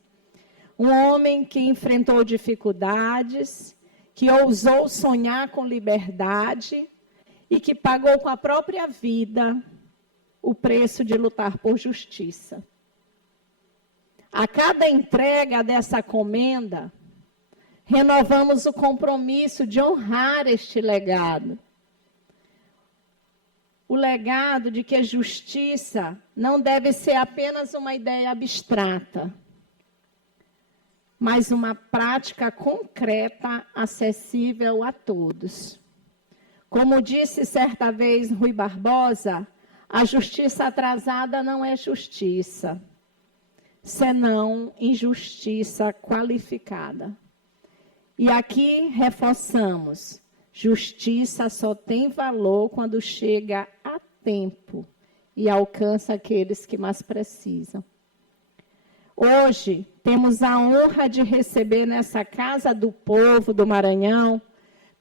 Um homem que enfrentou dificuldades, que ousou sonhar com liberdade e que pagou com a própria vida o preço de lutar por justiça. A cada entrega dessa comenda, renovamos o compromisso de honrar este legado. O legado de que a justiça não deve ser apenas uma ideia abstrata, mas uma prática concreta, acessível a todos. Como disse certa vez Rui Barbosa, a justiça atrasada não é justiça, senão injustiça qualificada. E aqui reforçamos, justiça só tem valor quando chega a tempo e alcança aqueles que mais precisam. Hoje, temos a honra de receber nessa Casa do Povo do Maranhão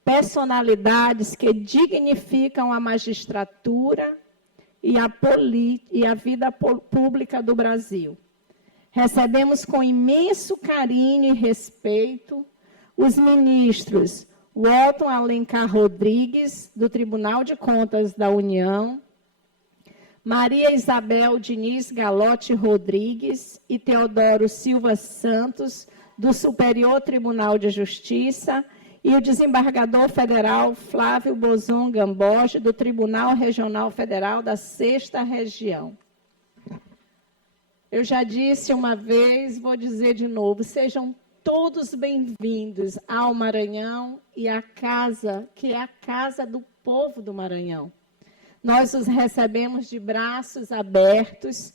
personalidades que dignificam a magistratura e a vida pública do Brasil. Recebemos com imenso carinho e respeito os ministros Walton Alencar Rodrigues, do Tribunal de Contas da União, Maria Isabel Diniz Galotti Rodrigues e Teodoro Silva Santos, do Superior Tribunal de Justiça, e o desembargador federal Flávio Bozon Gamboge, do Tribunal Regional Federal da 6ª Região. Eu já disse uma vez, vou dizer de novo, sejam todos bem-vindos ao Maranhão e à casa, que é a casa do povo do Maranhão. Nós os recebemos de braços abertos.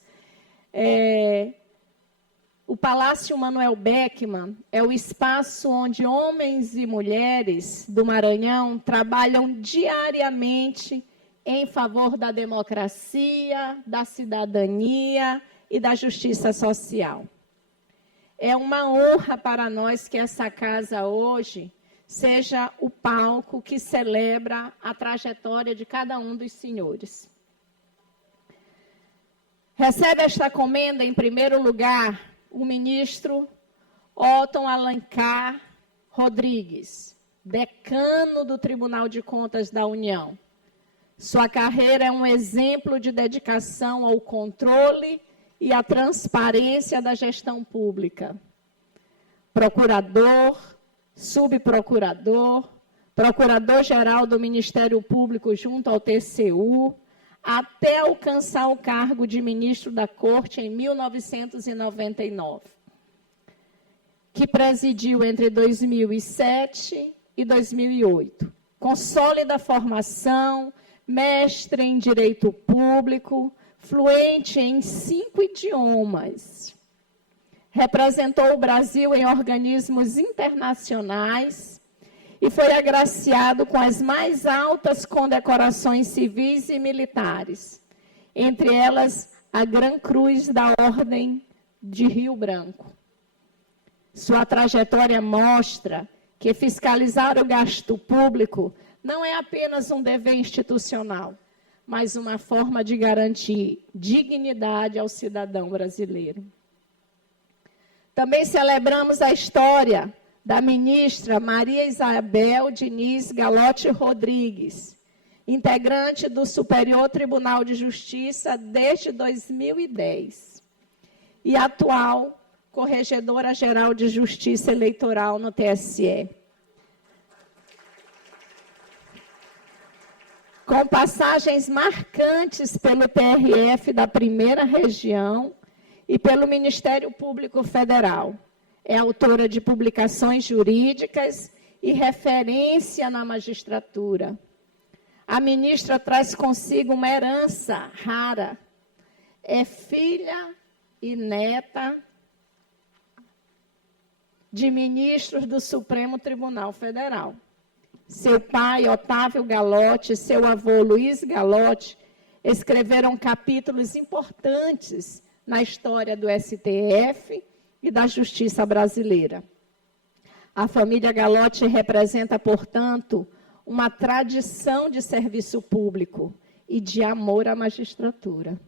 O Palácio Manuel Beckmann é o espaço onde homens e mulheres do Maranhão trabalham diariamente em favor da democracia, da cidadania e da justiça social. É uma honra para nós que essa casa hoje seja o palco que celebra a trajetória de cada um dos senhores. Recebe esta comenda, em primeiro lugar, o ministro Walton Alencar Rodrigues, decano do Tribunal de Contas da União. Sua carreira é um exemplo de dedicação ao controle e à transparência da gestão pública. Procurador, subprocurador, procurador-geral do Ministério Público junto ao TCU, até alcançar o cargo de ministro da Corte em 1999, que presidiu entre 2007 e 2008. Com sólida formação, mestre em Direito Público, fluente em 5 idiomas. Representou o Brasil em organismos internacionais e foi agraciado com as mais altas condecorações civis e militares, entre elas a Gran Cruz da Ordem de Rio Branco. Sua trajetória mostra que fiscalizar o gasto público não é apenas um dever institucional, mas uma forma de garantir dignidade ao cidadão brasileiro. Também celebramos a história da ministra Maria Isabel Diniz Galotti Rodrigues, integrante do Superior Tribunal de Justiça desde 2010 e atual Corregedora-Geral de Justiça Eleitoral no TSE. Com passagens marcantes pelo TRF da 1ª Região e pelo Ministério Público Federal. É autora de publicações jurídicas e referência na magistratura. A ministra traz consigo uma herança rara. É filha e neta de ministros do Supremo Tribunal Federal. Seu pai, Otávio Galotti, e seu avô, Luiz Galotti, escreveram capítulos importantes na história do STF e da justiça brasileira. A família Galotti representa, portanto, uma tradição de serviço público e de amor à magistratura,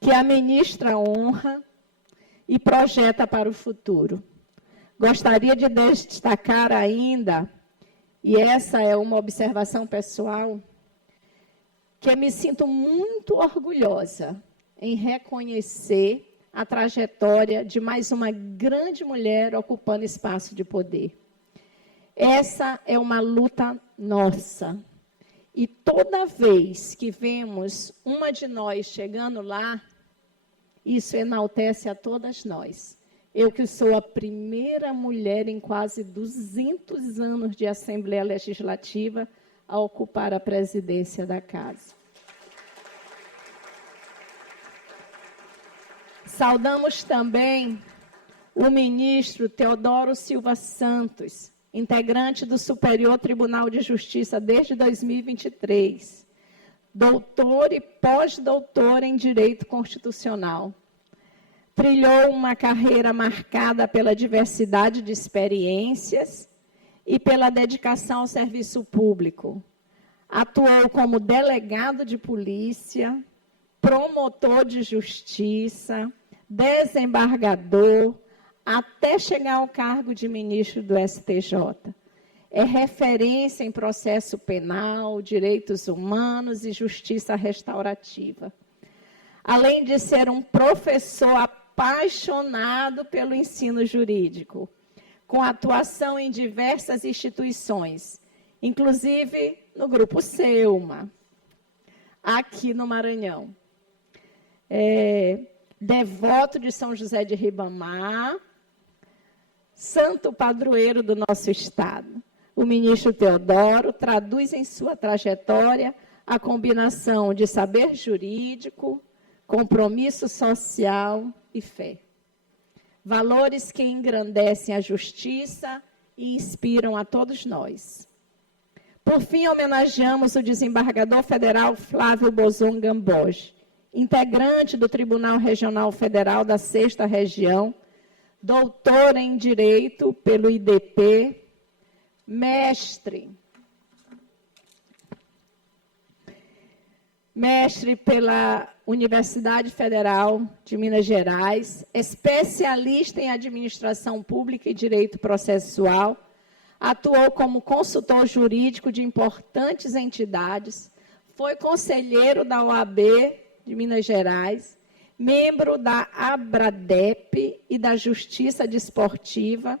que a ministra honra e projeta para o futuro. Gostaria de destacar ainda, e essa é uma observação pessoal, que eu me sinto muito orgulhosa em reconhecer a trajetória de mais uma grande mulher ocupando espaço de poder. Essa é uma luta nossa. E toda vez que vemos uma de nós chegando lá, isso enaltece a todas nós. Eu que sou a primeira mulher em quase 200 anos de Assembleia Legislativa a ocupar a presidência da Casa. Saudamos também o ministro Teodoro Silva Santos, integrante do Superior Tribunal de Justiça desde 2023, doutor e pós-doutor em Direito Constitucional. Trilhou uma carreira marcada pela diversidade de experiências e pela dedicação ao serviço público. Atuou como delegado de polícia, promotor de justiça, desembargador, até chegar ao cargo de ministro do STJ. É referência em processo penal, direitos humanos e justiça restaurativa. Além de ser um professor apaixonado pelo ensino jurídico, com atuação em diversas instituições, inclusive no Grupo Selma, aqui no Maranhão. Devoto de São José de Ribamar, santo padroeiro do nosso estado. O ministro Teodoro traduz em sua trajetória a combinação de saber jurídico, compromisso social e fé. Valores que engrandecem a justiça e inspiram a todos nós. Por fim, homenageamos o desembargador federal Flávio Bozon Gamboge, integrante do Tribunal Regional Federal da 6ª Região, doutor em Direito pelo IDP, mestre pela Universidade Federal de Minas Gerais, especialista em administração pública e direito processual, atuou como consultor jurídico de importantes entidades, foi conselheiro da OAB de Minas Gerais, membro da ABRADEP e da Justiça Desportiva.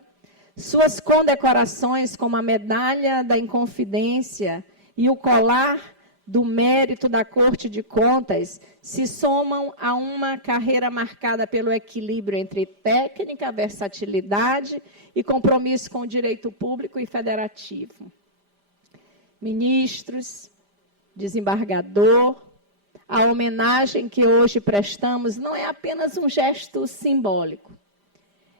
Suas condecorações, como a Medalha da Inconfidência e o Colar do Mérito da Corte de Contas, se somam a uma carreira marcada pelo equilíbrio entre técnica, versatilidade e compromisso com o direito público e federativo. Ministros, desembargador, a homenagem que hoje prestamos não é apenas um gesto simbólico,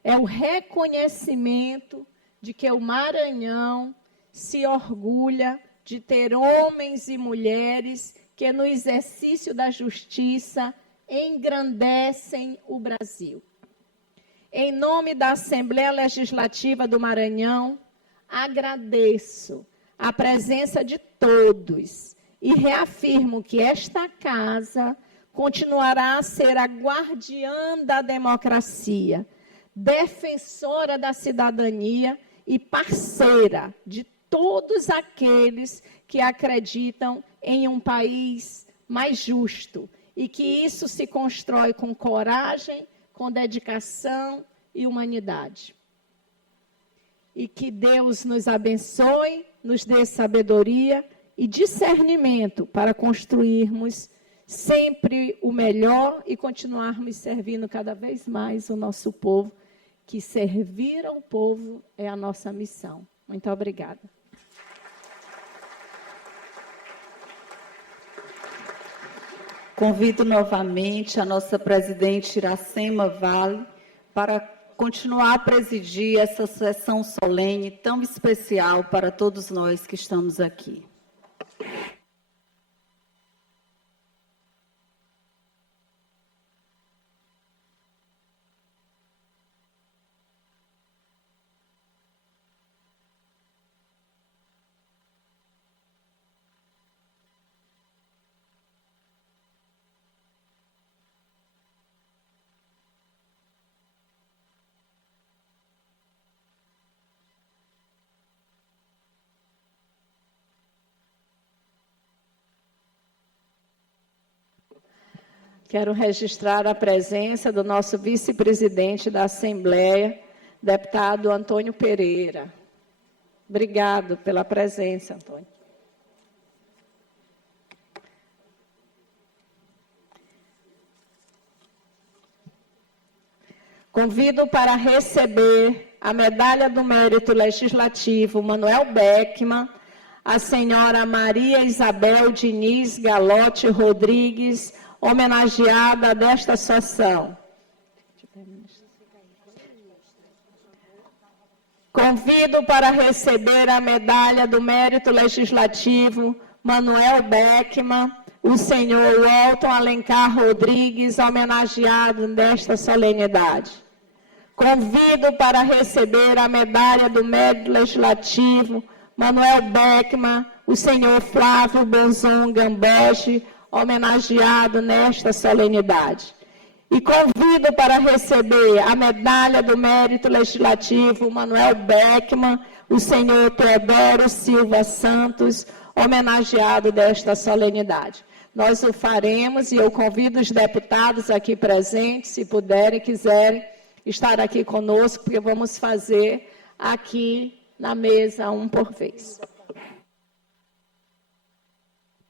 é o reconhecimento de que o Maranhão se orgulha de ter homens e mulheres que, no exercício da justiça, engrandecem o Brasil. Em nome da Assembleia Legislativa do Maranhão, agradeço a presença de todos e reafirmo que esta casa continuará a ser a guardiã da democracia, defensora da cidadania e parceira de todos aqueles que acreditam em um país mais justo e que isso se constrói com coragem, com dedicação e humanidade. E que Deus nos abençoe, nos dê sabedoria e discernimento para construirmos sempre o melhor e continuarmos servindo cada vez mais o nosso povo, que servir ao povo é a nossa missão. Muito obrigada. Convido novamente a nossa presidente Iracema Vale para continuar a presidir essa sessão solene tão especial para todos nós que estamos aqui. Quero registrar a presença do nosso vice-presidente da Assembleia, deputado Antônio Pereira. Obrigado pela presença, Antônio. Convido para receber a Medalha do Mérito Legislativo Manuel Beckmann, a senhora Maria Isabel Diniz Galotti Rodrigues, homenageada desta sessão. Convido para receber a Medalha do Mérito Legislativo Manuel Beckmann, o senhor Walton Alencar Rodrigues, homenageado nesta solenidade. Convido para receber a Medalha do Mérito Legislativo Manuel Beckmann, o senhor Flávio Bozon Gamboge, homenageado nesta solenidade. E convido para receber a medalha do mérito legislativo Manuel Beckmann, o senhor Teodoro Silva Santos, homenageado desta solenidade. Nós o faremos e eu convido os deputados aqui presentes, se puderem e quiserem, estar aqui conosco, porque vamos fazer aqui na mesa um por vez.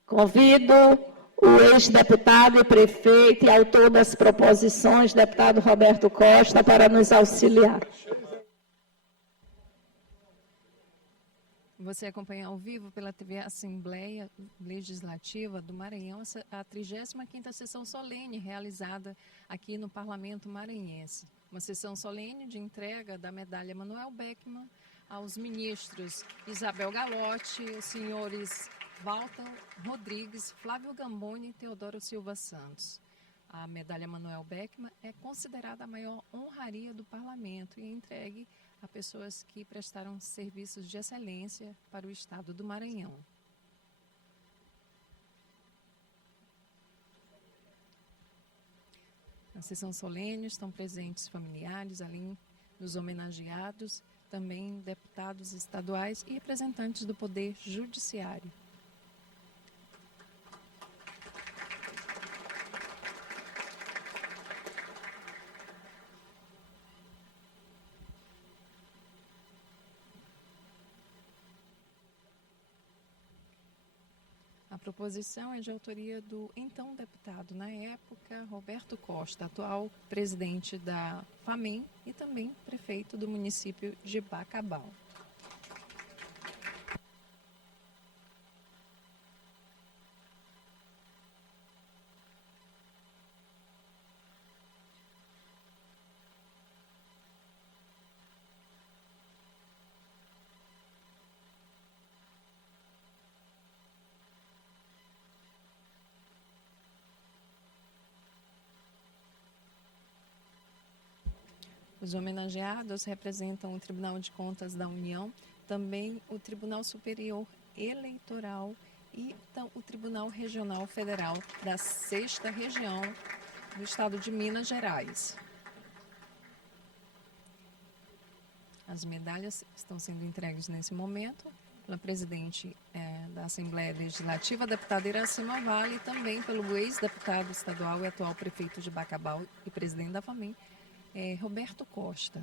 Convido o ex-deputado e prefeito e autor das proposições, deputado Roberto Costa, para nos auxiliar. Você acompanha ao vivo pela TV Assembleia Legislativa do Maranhão a 35ª sessão solene realizada aqui no Parlamento Maranhense. Uma sessão solene de entrega da medalha Manuel Beckmann aos ministros Isabel Galotti, os senhores Walter Rodrigues, Flávio Gamboni e Teodoro Silva Santos. A medalha Manuel Beckmann é considerada a maior honraria do Parlamento e é entregue a pessoas que prestaram serviços de excelência para o Estado do Maranhão. Na sessão solene estão presentes familiares, além dos homenageados, também deputados estaduais e representantes do Poder Judiciário. A proposição é de autoria do então deputado, na época, Roberto Costa, atual presidente da FAMEM e também prefeito do município de Bacabal. Os homenageados representam o Tribunal de Contas da União, também o Tribunal Superior Eleitoral e o Tribunal Regional Federal da 6ª Região do Estado de Minas Gerais. As medalhas estão sendo entregues nesse momento pela presidente da Assembleia Legislativa, a deputada Iracema Vale, e também pelo ex-deputado estadual e atual prefeito de Bacabal e presidente da FAMEM, Roberto Costa.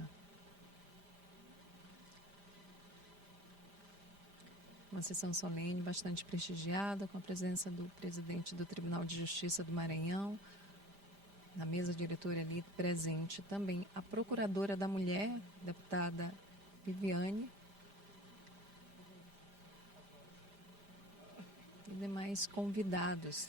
Uma sessão solene bastante prestigiada, com a presença do presidente do Tribunal de Justiça do Maranhão, na mesa diretora ali presente também a procuradora da mulher, deputada Viviane, e demais convidados.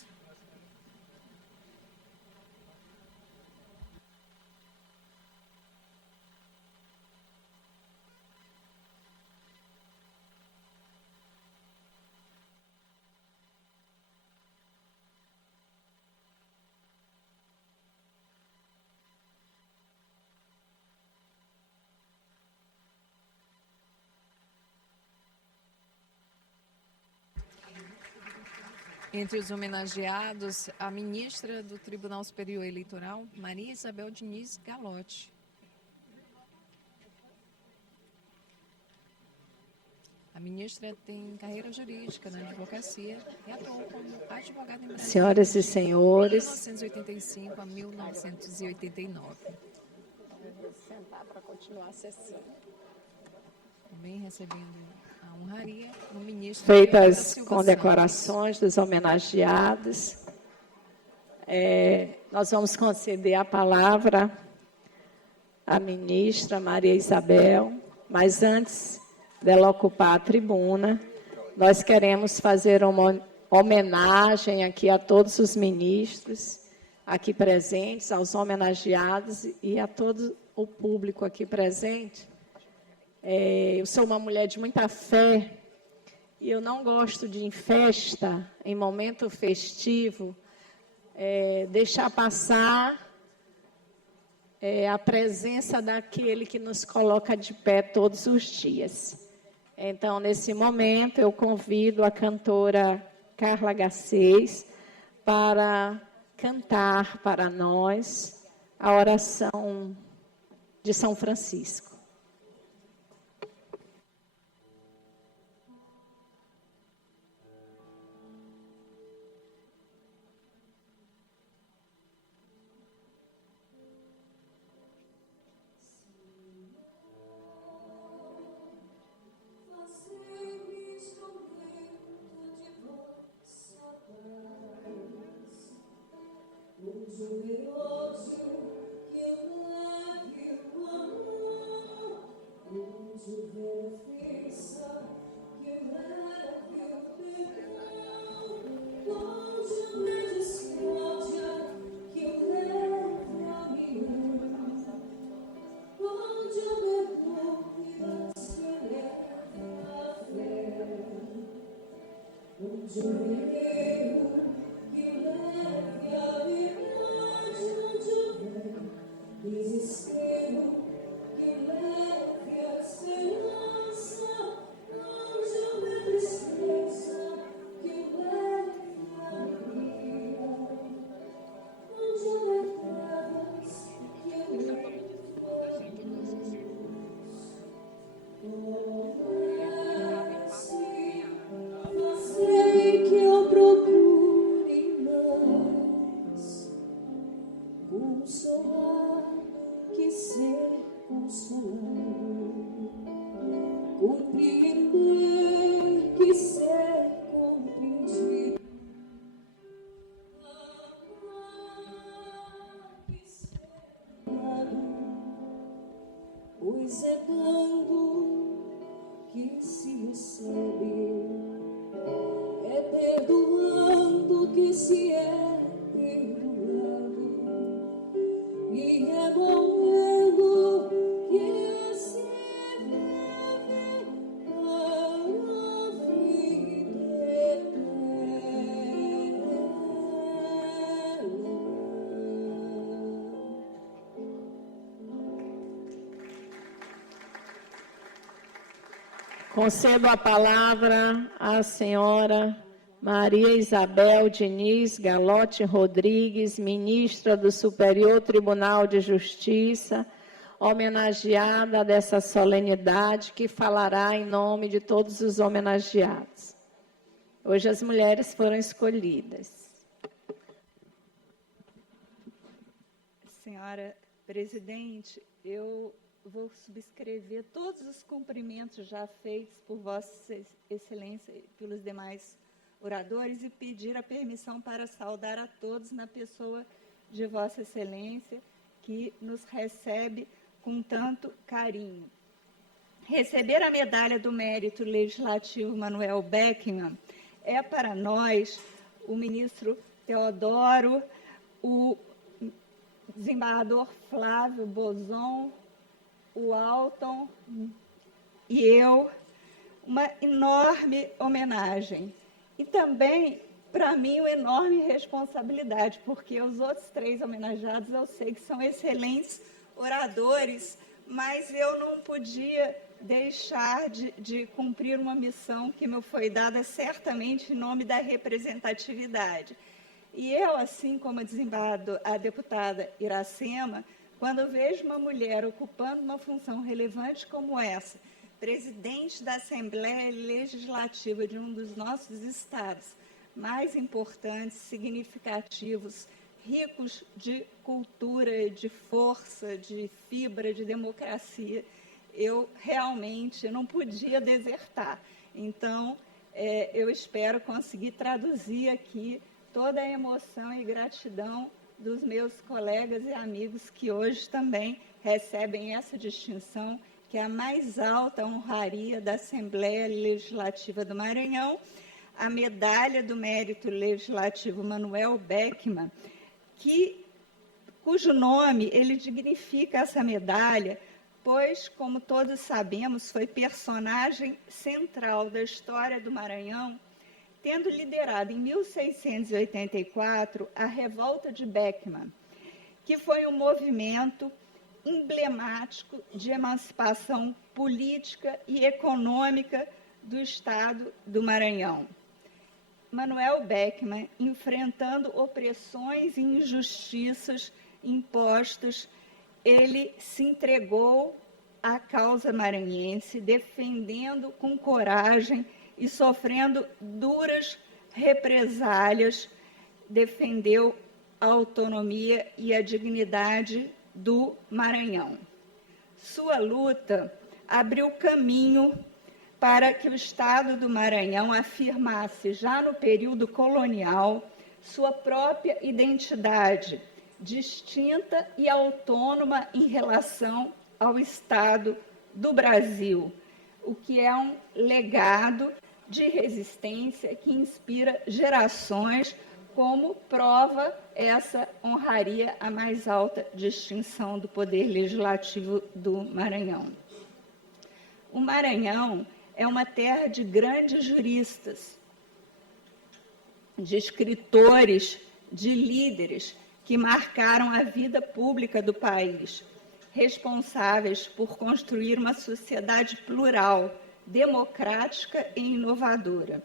Entre os homenageados, a ministra do Tribunal Superior Eleitoral, Maria Isabel Diniz Galotti. A ministra tem carreira jurídica na advocacia e atuou como advogada em Brasília. Senhoras e senhores. De 1985 a 1989. Vou sentar para continuar a sessão. Também recebendo a honraria do ministro. Feitas condecorações dos homenageados, nós vamos conceder a palavra à ministra Maria Isabel, mas antes dela ocupar a tribuna, nós queremos fazer uma homenagem aqui a todos os ministros aqui presentes, aos homenageados e a todo o público aqui presente. Eu sou uma mulher de muita fé e eu não gosto de, em festa, em momento festivo, deixar passar a presença daquele que nos coloca de pé todos os dias. Então, nesse momento, eu convido a cantora Carla Garcês para cantar para nós a oração de São Francisco. Pois é dando que se recebe, é perdoando que se é perdoado, e é morrendo que se vive para a vida eterna. Concedo a palavra à senhora Maria Isabel Diniz Galotti Rodrigues, ministra do Superior Tribunal de Justiça, homenageada dessa solenidade, que falará em nome de todos os homenageados. Hoje as mulheres foram escolhidas. Senhora presidente, eu vou subscrever todos os cumprimentos já feitos por Vossa Excelência e pelos demais oradores e pedir a permissão para saudar a todos na pessoa de Vossa Excelência, que nos recebe com tanto carinho. Receber a medalha do Mérito Legislativo Manuel Beckmann é para nós, o ministro Teodoro, o desembargador Flávio Bozon, o Alton e eu, uma enorme homenagem. E também, para mim, uma enorme responsabilidade, porque os outros 3 homenageados eu sei que são excelentes oradores, mas eu não podia deixar de cumprir uma missão que me foi dada certamente em nome da representatividade. E eu, assim como a deputada Iracema, quando vejo uma mulher ocupando uma função relevante como essa, presidente da Assembleia Legislativa de um dos nossos estados mais importantes, significativos, ricos de cultura, de força, de fibra, de democracia, eu realmente não podia desertar. Então, eu espero conseguir traduzir aqui toda a emoção e gratidão dos meus colegas e amigos que hoje também recebem essa distinção, que é a mais alta honraria da Assembleia Legislativa do Maranhão, a Medalha do Mérito Legislativo Manuel Beckmann, cujo nome ele dignifica essa medalha, pois, como todos sabemos, foi personagem central da história do Maranhão, tendo liderado em 1684 a Revolta de Beckmann, que foi um movimento emblemático de emancipação política e econômica do Estado do Maranhão. Manuel Beckmann, enfrentando opressões e injustiças impostas, ele se entregou à causa maranhense, defendendo com coragem e sofrendo duras represálias, defendeu a autonomia e a dignidade do Maranhão. Sua luta abriu caminho para que o Estado do Maranhão afirmasse, já no período colonial, sua própria identidade, distinta e autônoma em relação ao Estado do Brasil, o que é um legado de resistência que inspira gerações, como prova essa honraria a mais alta distinção do Poder Legislativo do Maranhão. O Maranhão é uma terra de grandes juristas, de escritores, de líderes que marcaram a vida pública do país, responsáveis por construir uma sociedade plural, democrática e inovadora.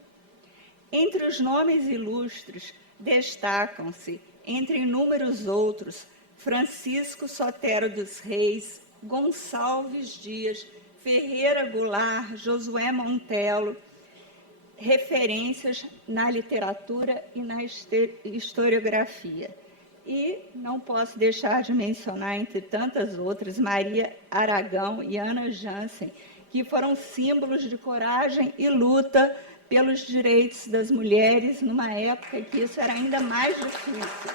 Entre os nomes ilustres, destacam-se, entre inúmeros outros, Francisco Sotero dos Reis, Gonçalves Dias, Ferreira Goulart, Josué Montelo, referências na literatura e na historiografia. E não posso deixar de mencionar, entre tantas outras, Maria Aragão e Ana Jansen, que foram símbolos de coragem e luta pelos direitos das mulheres, numa época que isso era ainda mais difícil.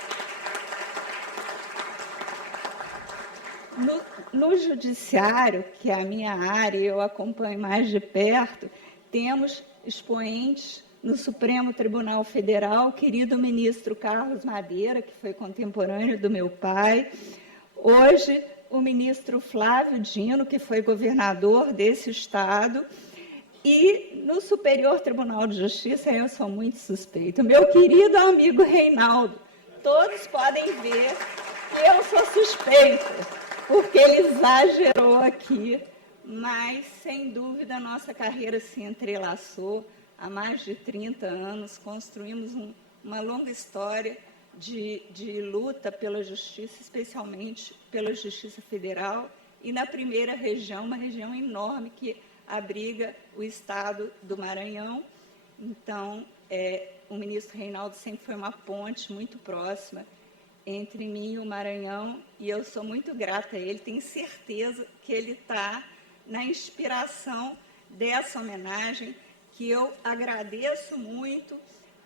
No judiciário, que é a minha área e eu acompanho mais de perto, temos expoentes no Supremo Tribunal Federal, o querido ministro Carlos Madeira, que foi contemporâneo do meu pai, hoje o ministro Flávio Dino, que foi governador desse estado, e no Superior Tribunal de Justiça, eu sou muito suspeita, meu querido amigo Reinaldo. Todos podem ver que eu sou suspeita, porque ele exagerou aqui, mas, sem dúvida, a nossa carreira se entrelaçou. Há mais de 30 anos, construímos uma longa história de luta pela justiça, especialmente pela Justiça Federal, e na primeira região, uma região enorme que abriga o Estado do Maranhão. Então, o ministro Reinaldo sempre foi uma ponte muito próxima entre mim e o Maranhão, e eu sou muito grata a ele, tenho certeza que ele está na inspiração dessa homenagem, que eu agradeço muito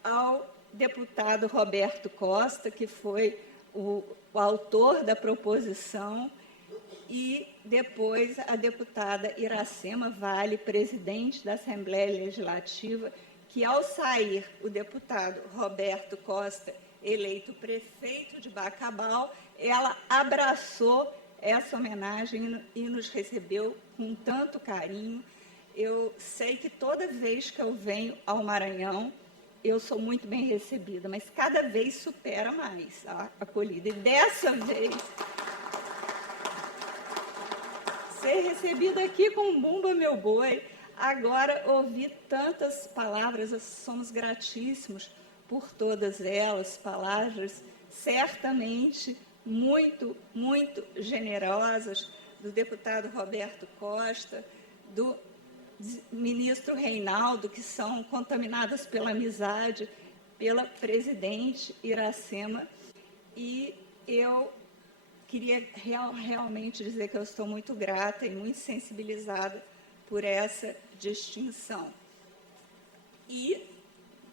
ao deputado Roberto Costa, que foi o autor da proposição, e depois a deputada Iracema Vale, presidente da Assembleia Legislativa, que, ao sair o deputado Roberto Costa, eleito prefeito de Bacabal, ela abraçou essa homenagem e nos recebeu com tanto carinho. Eu sei que toda vez que eu venho ao Maranhão, eu sou muito bem recebida, mas cada vez supera mais a acolhida. E dessa vez, ser recebida aqui com Bumba Meu Boi, agora ouvir tantas palavras, somos gratíssimos por todas elas, palavras certamente muito, muito generosas, do deputado Roberto Costa, do ministro Reinaldo, que são contaminadas pela amizade, pela presidente Iracema, e eu queria realmente dizer que eu estou muito grata e muito sensibilizada por essa distinção. E,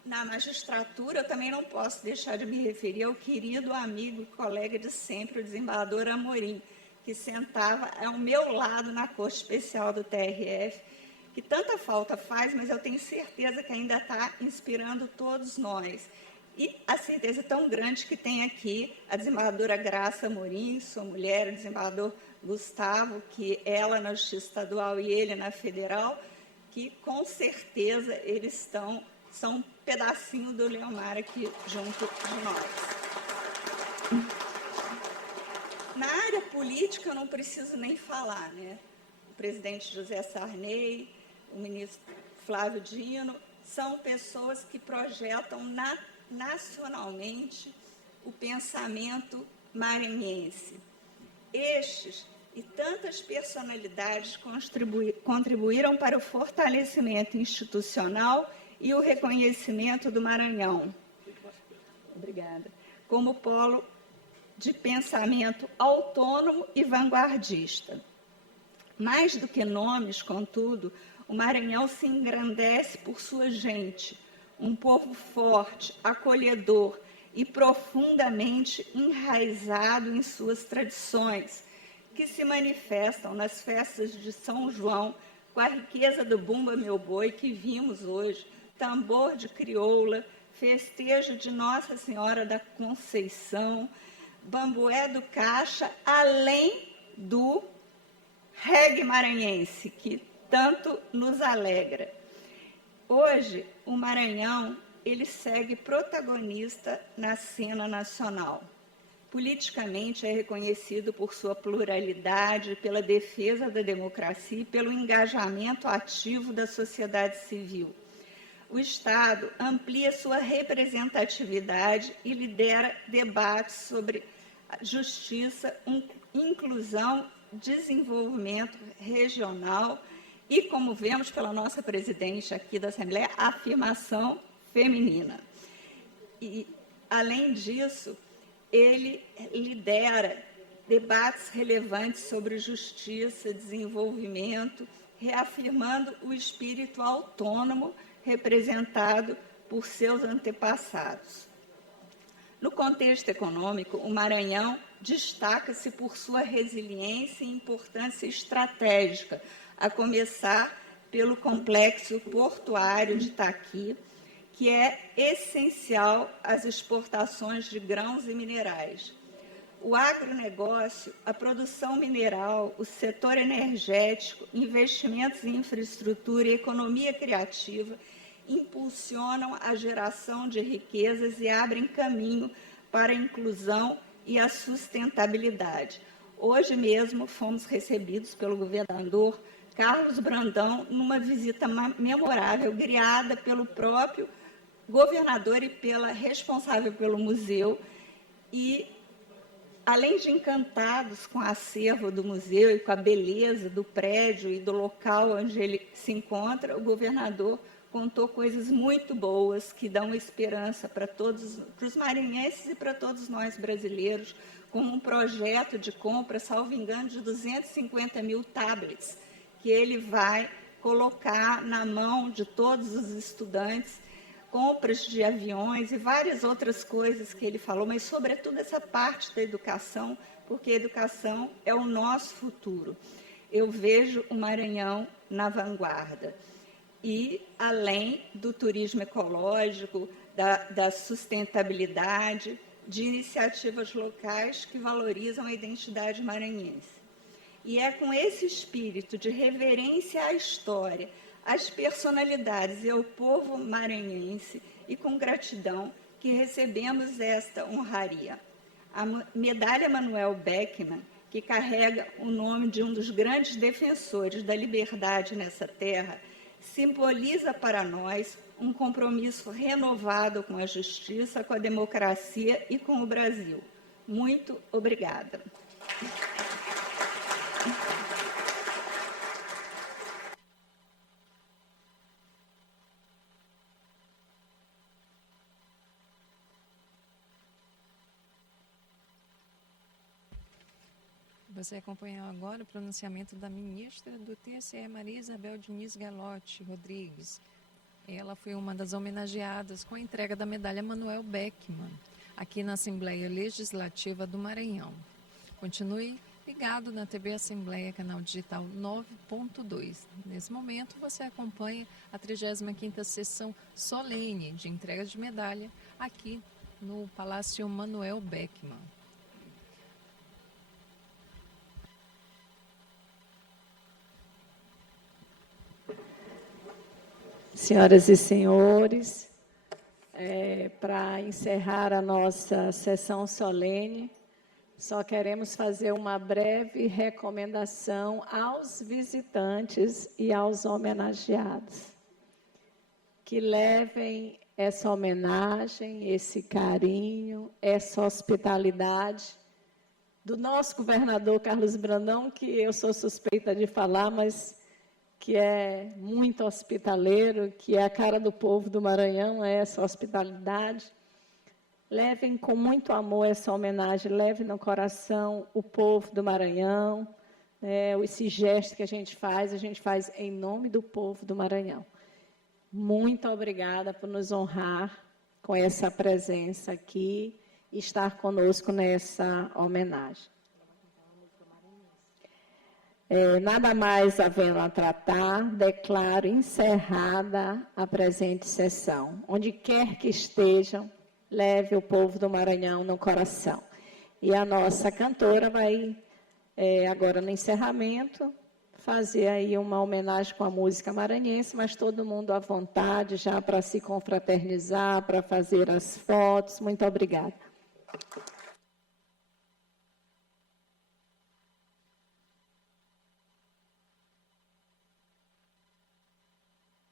na magistratura, eu também não posso deixar de me referir ao querido amigo e colega de sempre, o desembargador Amorim, que sentava ao meu lado na Corte Especial do TRF, que tanta falta faz, mas eu tenho certeza que ainda está inspirando todos nós. E a certeza tão grande que tem aqui a desembargadora Graça Amorim, sua mulher, o desembargador Gustavo, que ela na Justiça Estadual e ele na Federal, que com certeza eles são um pedacinho do Leomar aqui junto de nós. Na área política, eu não preciso nem falar, né? O presidente José Sarney, o ministro Flávio Dino, são pessoas que projetam nacionalmente o pensamento maranhense. Estes e tantas personalidades contribuíram para o fortalecimento institucional e o reconhecimento do Maranhão, obrigada, como polo de pensamento autônomo e vanguardista. Mais do que nomes, contudo, o Maranhão se engrandece por sua gente, um povo forte, acolhedor e profundamente enraizado em suas tradições, que se manifestam nas festas de São João, com a riqueza do Bumba Meu Boi que vimos hoje, tambor de crioula, festejo de Nossa Senhora da Conceição, bambué do Caixa, além do reggae maranhense, que tanto nos alegra. Hoje, o Maranhão, ele segue protagonista na cena nacional. Politicamente, é reconhecido por sua pluralidade, pela defesa da democracia e pelo engajamento ativo da sociedade civil. O Estado amplia sua representatividade e lidera debates sobre justiça, inclusão, desenvolvimento regional e, como vemos pela nossa presidente aqui da Assembleia, a afirmação feminina. E, além disso, ele lidera debates relevantes sobre justiça, desenvolvimento, reafirmando o espírito autônomo representado por seus antepassados. No contexto econômico, o Maranhão destaca-se por sua resiliência e importância estratégica, a começar pelo complexo portuário de Itaqui, que é essencial às exportações de grãos e minerais. O agronegócio, a produção mineral, o setor energético, investimentos em infraestrutura e economia criativa impulsionam a geração de riquezas e abrem caminho para a inclusão e a sustentabilidade. Hoje mesmo fomos recebidos pelo governador Carlos Brandão numa visita memorável, guiada pelo próprio governador e pela responsável pelo museu, e, além de encantados com o acervo do museu e com a beleza do prédio e do local onde ele se encontra, o governador contou coisas muito boas que dão esperança para os maranhenses e para todos nós brasileiros, como um projeto de compra, salvo engano, de 250 mil tablets, que ele vai colocar na mão de todos os estudantes, compras de aviões e várias outras coisas que ele falou, mas, sobretudo, essa parte da educação, porque a educação é o nosso futuro. Eu vejo o Maranhão na vanguarda. E, além do turismo ecológico, da sustentabilidade, de iniciativas locais que valorizam a identidade maranhense. E é com esse espírito de reverência à história, às personalidades e ao povo maranhense, e com gratidão, que recebemos esta honraria. A medalha Manuel Beckmann, que carrega o nome de um dos grandes defensores da liberdade nessa terra, simboliza para nós um compromisso renovado com a justiça, com a democracia e com o Brasil. Muito obrigada. Você acompanhou agora o pronunciamento da ministra do TSE, Maria Isabel Diniz Galotti Rodrigues. Ela foi uma das homenageadas com a entrega da medalha Manuel Beckmann, aqui na Assembleia Legislativa do Maranhão. Continue ligado na TV Assembleia, canal digital 9.2. Nesse momento, você acompanha a 35ª sessão solene de entrega de medalha aqui no Palácio Manuel Beckmann. Senhoras e senhores, para encerrar a nossa sessão solene, só queremos fazer uma breve recomendação aos visitantes e aos homenageados. que levem essa homenagem, esse carinho, essa hospitalidade do nosso governador Carlos Brandão, que eu sou suspeita de falar, mas que é muito hospitaleiro, que é a cara do povo do Maranhão, é essa hospitalidade. Levem com muito amor essa homenagem, levem no coração o povo do Maranhão, esse gesto que a gente faz em nome do povo do Maranhão. Muito obrigada por nos honrar com essa presença aqui e estar conosco nessa homenagem. Nada mais havendo a tratar, declaro encerrada a presente sessão. Onde quer que estejam, leve o povo do Maranhão no coração. E a nossa cantora vai, agora no encerramento, fazer aí uma homenagem com a música maranhense, mas todo mundo à vontade já para se confraternizar, para fazer as fotos. Muito obrigada.